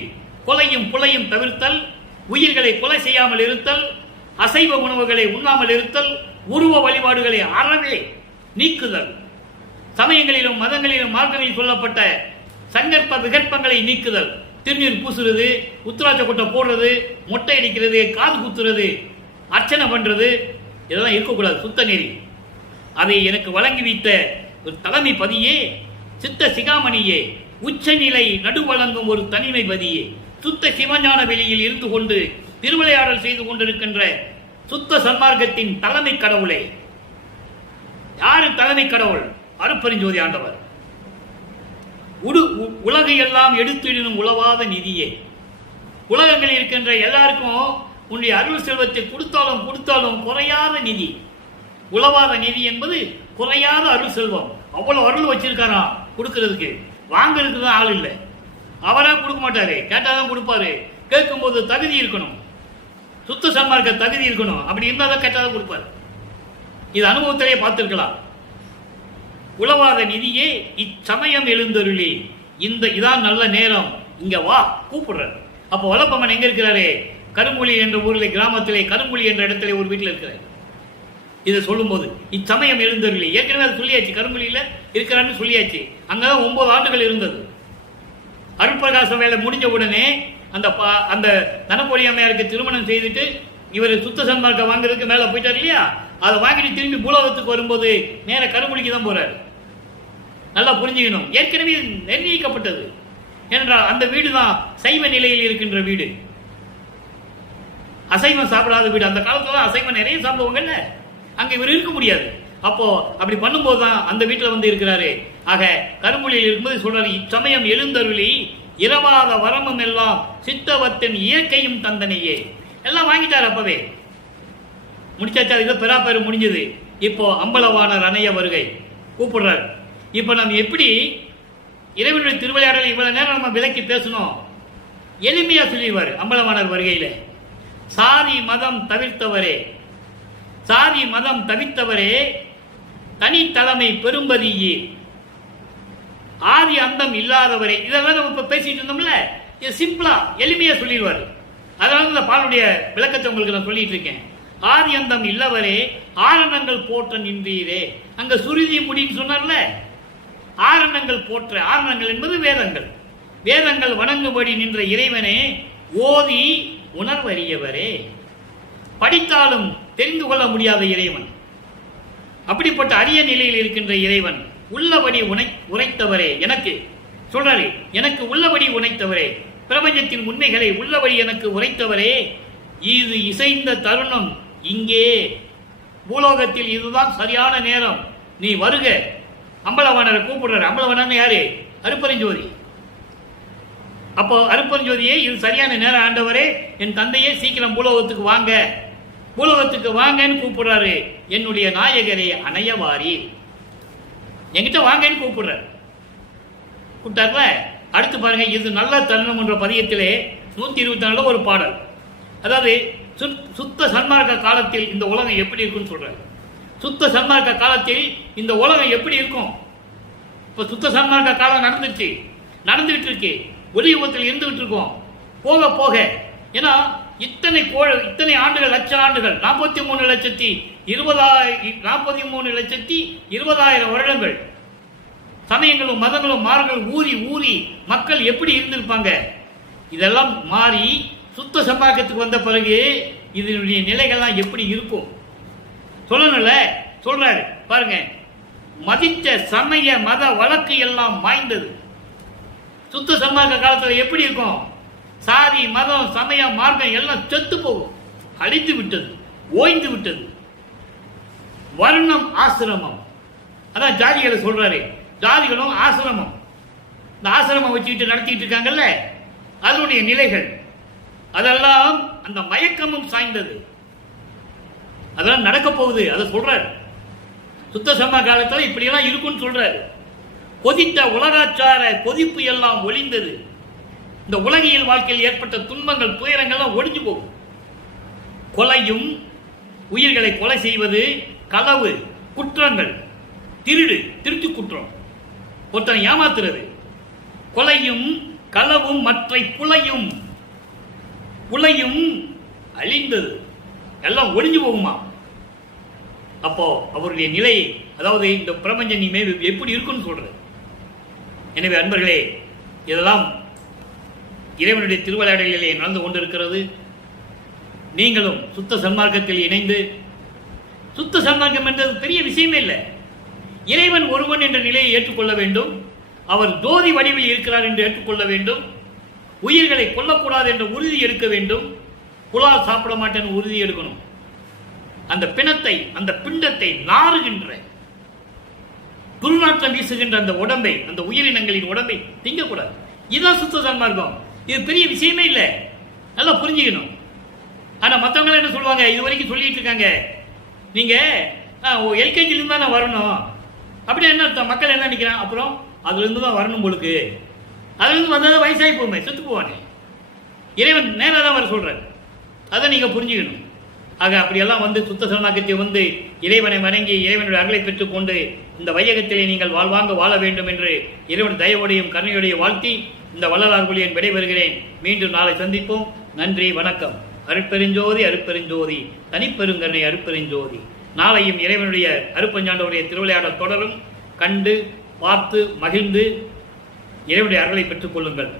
கொலையும் புலையும் தவிர்த்தல், உயிர்களை கொலை செய்யாமல் இருத்தல், அசைவ உணவுகளை உண்ணாமல் இருத்தல், உருவ வழிபாடுகளை அறவே நீக்குதல், சமயங்களிலும் மதங்களிலும் மார்க்கங்களில் சொல்லப்பட்ட சங்கற்ப விகற்பங்களை நீக்குதல், திருநீர் பூசுறது, உத்திராட்ச கொட்டை போடுறது, மொட்டை அடிக்கிறது, காது குத்துறது, அர்ச்சனை பண்றது, இதெல்லாம் இருக்கக்கூடாது. சுத்த நெறி. அதை எனக்கு வழங்கி வைத்த ஒரு தலைமை பதியே, சித்த சிகாமணியே, உச்சநிலை நடு வழங்கும் ஒரு தனிமை பதியே, சுத்த சிவஞான வெளியில் இருந்து கொண்டு திருவிளையாடல் செய்து கொண்டிருக்கின்ற சுத்த சன்மார்க்கத்தின் தலைமை கடவுளே. யாரு தலைமை கடவுள்? அருப்பெருஞ்சோதி ஆண்டவர். உலகு எல்லாம் எடுத்திடும் உழவாத நிதியே. உலகங்களில் இருக்கின்ற எல்லாருக்கும் உன்னுடைய அருள் செல்வத்தை கொடுத்தாலும் குறையாத நிதி. உழவாத நிதி என்பது குறையாத அருள் செல்வம். அவ்வளவு அருள் வச்சிருக்காராம் கொடுக்கிறதுக்கு. வாங்கிறதுக்கு தான் ஆள் இல்லை. அவரா கொடுக்க மாட்டாரு, கேட்டாதான் கொடுப்பாரு. கேட்கும் போது தகுதி இருக்கணும், சுத்த சன்மார்க்க தகுதி இருக்கணும். அப்படி இருந்தாதான் கேட்டாதான் கொடுப்பாரு. இது அனுபவத்திலேயே பார்த்திருக்கலாம். உழவாத நிதியே இச்சமயம் எழுந்தருளி, இதான் நல்ல நேரம், இங்க வா கூப்பிடுறாரு. அப்போ வல்லப்பம்மன் எங்க இருக்கிறாரு? கரும்புலி என்ற ஊரில், கிராமத்திலே கரும்புலி என்ற இடத்துல ஒரு வீட்டில் இருக்கிறார். இதை சொல்லும் போது இச்சமயம் எழுந்தருளி, ஏற்கனவே அது சொல்லியாச்சு, கரும்புலியில இருக்கிறான்னு சொல்லியாச்சு. அங்கதான் 9 ஆண்டுகள் இருந்தது. அருட்பிரகாசம் வேலை முடிஞ்ச உடனே அந்த தனப்பொழி அம்மையாருக்கு திருமணம் செய்துட்டு இவர் சுத்த சன்மார்க்க வாங்குறதுக்கு மேல போயிட்டார் இல்லையா? அதை வாங்கிட்டு திரும்பி பூலோகத்துக்கு வரும்போது நேர கரும்புலிக்கு தான் போறாரு. நல்லா புரிஞ்சுக்கணும். ஏற்கனவே நிர்ணயிக்கப்பட்டது. ஏனென்றால் அந்த வீடு தான் சைவ நிலையில் இருக்கின்ற வீடு, அசைவம் சாப்பிடாத வீடு. அந்த காலத்துல அசைவம் நிறைய சாப்பிடுவாங்கல்ல, அங்க இவர் இருக்க முடியாது. அப்போ அப்படி பண்ணும்போது தான் அந்த வீட்டில் வந்து இருக்கிறாரு. ஆக கரும்புலியில் இருக்கும்போது சொல்றாரு, இச்சமயம் எழுந்தருளி இரவாத வரமும் எல்லாம் சித்தவத்தின் இயற்கையும் தந்தனையே. எல்லாம் வாங்கிட்டார். அப்பவே முடிச்சாச்சா? இதை பெறாப்பேரு முடிஞ்சது. இப்போ அம்பலவாணர் அணைய வருகை கூப்பிடுறாரு. இப்போ நம்ம எப்படி இறைவனுடைய திருவிளையாடல் இவ்வளவு நேரம் நம்ம விலக்கி பேசணும், எளிமையா சொல்லிடுவார் அம்பலவாணர் வருகையில. சாதி மதம் தவிர்த்தவரே, சாதி மதம் தவித்தவரே தனித்தலைமை பெரும்பதியே ஆதி அந்தம் இல்லாதவரே. இதெல்லாம் நம்ம இப்ப பேசிட்டு இருந்தோம்ல, இது சிம்பிளா எளிமையா சொல்லிடுவாரு. அதனால இந்த பாலுடைய விளக்கத்தை உங்களுக்கு நான் சொல்லிட்டு இருக்கேன். ஆதி அந்தம் இல்லவரே ஆரணங்கள் போற்ற நின்றீரே. அங்க சுருதி முடின்னு சொன்னார்ல, ஆரணங்கள் போற்ற, ஆரணங்கள் என்பது வேதங்கள், வேதங்கள் வணங்கும்படி நின்ற இறைவனே ஓதி உணர்வறியவரே. படித்தாலும் தெரிந்து கொள்ள முடியாத இறைவன், அப்படிப்பட்ட அரிய நிலையில் இருக்கின்ற இறைவன் உள்ளபடி உரைத்தவரே. எனக்கு சொல்றாரு, எனக்கு உள்ளபடி உரைத்தவரே, பிரபஞ்சத்தின் உண்மைகளை உள்ளபடி எனக்கு உரைத்தவரே. இது இசைந்த தருணம் இங்கே பூலோகத்தில், இதுதான் சரியான நேரம், நீ வருக. அம்பலவாணரை கூப்பிடுறாரு. அம்பலவாணன் யாரு? அருப்பரஞ்சோதி. அப்போ அருப்பரஞ்சோதியே, இது சரியான நேரம் ஆண்டவரே, என் தந்தையே சீக்கிரம் பூலோகத்துக்கு வாங்க, பூலோகத்துக்கு வாங்கன்னு கூப்பிடுறாரு. என்னுடைய நாயகரே அணையவாரி, என்கிட்ட வாங்கன்னு கூப்பிடுறாரு. கூப்பிட்டார்ல. அடுத்து பாருங்க, இது நல்ல தருணம் என்ற பதியத்திலே 124 ஒரு பாடல். அதாவது சுத்த சன்மார்க்க காலத்தில் இந்த உலகம் எப்படி இருக்குன்னு சொல்றாரு. சுத்த சன்மார்க்க காலத்தில் இந்த உலகம் எப்படி இருக்கும்? இப்ப சுத்த சன்மார்க்க காலம் நடந்துகிட்டு இருக்கு, ஒளியுகத்தில் இருந்துகிட்டு இருக்கோம். போக போக, ஏன்னா இத்தனை ஆண்டுகள், லட்ச ஆண்டுகள், 43,20,000 வருடங்கள் சமயங்களும் மதங்களும் மார்களும் ஊறி மக்கள் எப்படி இருந்திருப்பாங்க. இதெல்லாம் மாறி சுத்த சம்பாக்கத்துக்கு வந்த பிறகு இதனுடைய நிலைகள்லாம் எப்படி இருக்கும் சொல்லணும்ல. சொல்றாரு பாருங்க, மதித்த சமய மத வழக்கு எல்லாம் மாய்ந்தது. சுத்த சம்பாக்க காலத்தில் எப்படி இருக்கும்? சாதி மதம் சமயம் மார்க்கம் எல்லாம் செத்து போகும், அழிந்து விட்டது, ஓய்ந்து விட்டது. வர்ணம் ஆசிரமம், அதான் ஜாதிகளை சொல்றாரு. ஜாதிகளும் ஆசிரமம், இந்த ஆசிரமம் வச்சுக்கிட்டு நடத்திட்டு இருக்காங்கல்ல, அதனுடைய நிலைகள் அதெல்லாம் அந்த மயக்கமும் சாய்ந்தது. அதெல்லாம் நடக்க போகுது, அதை சொல்றாரு. சுத்த சம காலத்தில் இப்படியெல்லாம் இருக்குன்னு சொல்றாரு. கொதித்த உலகாச்சார கொதிப்பு எல்லாம் ஒளிந்தது. இந்த உலகியல் வாழ்க்கையில் ஏற்பட்ட துன்பங்கள், துயரங்கள்லாம் ஒழிஞ்சு போகும். கொலையும், உயிர்களை கொலை செய்வது, களவு, குற்றங்கள், திருட்டு குற்றம், ஒருத்தனை ஏமாத்துறது, கொலையும் களவும் மற்ற புலையும் அழிந்தது, எல்லாம் ஒழிஞ்சு போகுமா. அப்போ அவருடைய நிலை, அதாவது இந்த பிரபஞ்ச நீ எப்படி இருக்குன்னு சொல்றது. எனவே அன்பர்களே, இதெல்லாம் இறைவனுடைய திருவிளையாடலிலே நடந்து கொண்டிருக்கிறது. நீங்களும் சுத்த சன்மார்க்கத்தில் இணைந்து, சுத்த சன்மார்க்கம் என்றது பெரிய விஷயமே இல்லை. இறைவன் ஒருவன் என்ற நிலையை ஏற்றுக்கொள்ள வேண்டும். அவர் ஜோதி வடிவில் இருக்கிறார் என்று ஏற்றுக்கொள்ள வேண்டும். உயிர்களை கொல்லக்கூடாது என்ற உறுதி எடுக்க வேண்டும். புலால் சாப்பிட மாட்டேன் உறுதி எடுக்கணும். அந்த பிணத்தை, அந்த பிண்டத்தை நாறுகின்ற, துர்நாற்றம் வீசுகின்ற அந்த உடம்பை, அந்த உயிரினங்களின் உடம்பை திங்கக்கூடாது. இதுதான் சுத்த சன்மார்க்கம். இது பெரிய விஷயமே இல்லை, நல்லா புரிஞ்சுக்கணும். ஆனா மற்றவங்க என்ன சொல்லுவாங்க, இது வரைக்கும் சொல்லிட்டு இருக்காங்க, நீங்க எல்கேஜிலிருந்து தானே வரணும், அப்படி என்ன அர்த்தம்? மக்கள் என்ன நினைக்கிறான், அப்புறம் அதுல இருந்து தான் வரணும் உங்களுக்கு, அதுல இருந்து வந்தா வயசாகி போமே, செத்து போவானே. இறைவன் நேராக தான் வர சொல்றாரு, அதை நீங்க புரிஞ்சுக்கணும். ஆக அப்படியெல்லாம் வந்து சுத்த சன்மார்க்கத்தை வந்து இறைவனை வணங்கி இறைவனுடைய அருளை பெற்றுக்கொண்டு இந்த வையகத்திலே நீங்கள் வாழ்வாங்க வாழ வேண்டும் என்று இறைவன் தயவோடையும் கருணையோடையும் வாழ்த்தி இந்த வள்ளலார் ஒளியன் விடைபெறுகிறேன். மீண்டும் நாளை சந்திப்போம். நன்றி, வணக்கம். அருட்பெருஞ்சோதி அருட்பெருஞ்சோதி தனிப்பெருங்கருணை அருட்பெருஞ்சோதி. நாளையும் இறைவனுடைய அருப்பஞ்சாண்டவருடைய திருவிளையாடல் தொடரும். கண்டு பார்த்து மகிழ்ந்து இறைவனுடைய அருளை பெற்றுக் கொள்ளுங்கள்.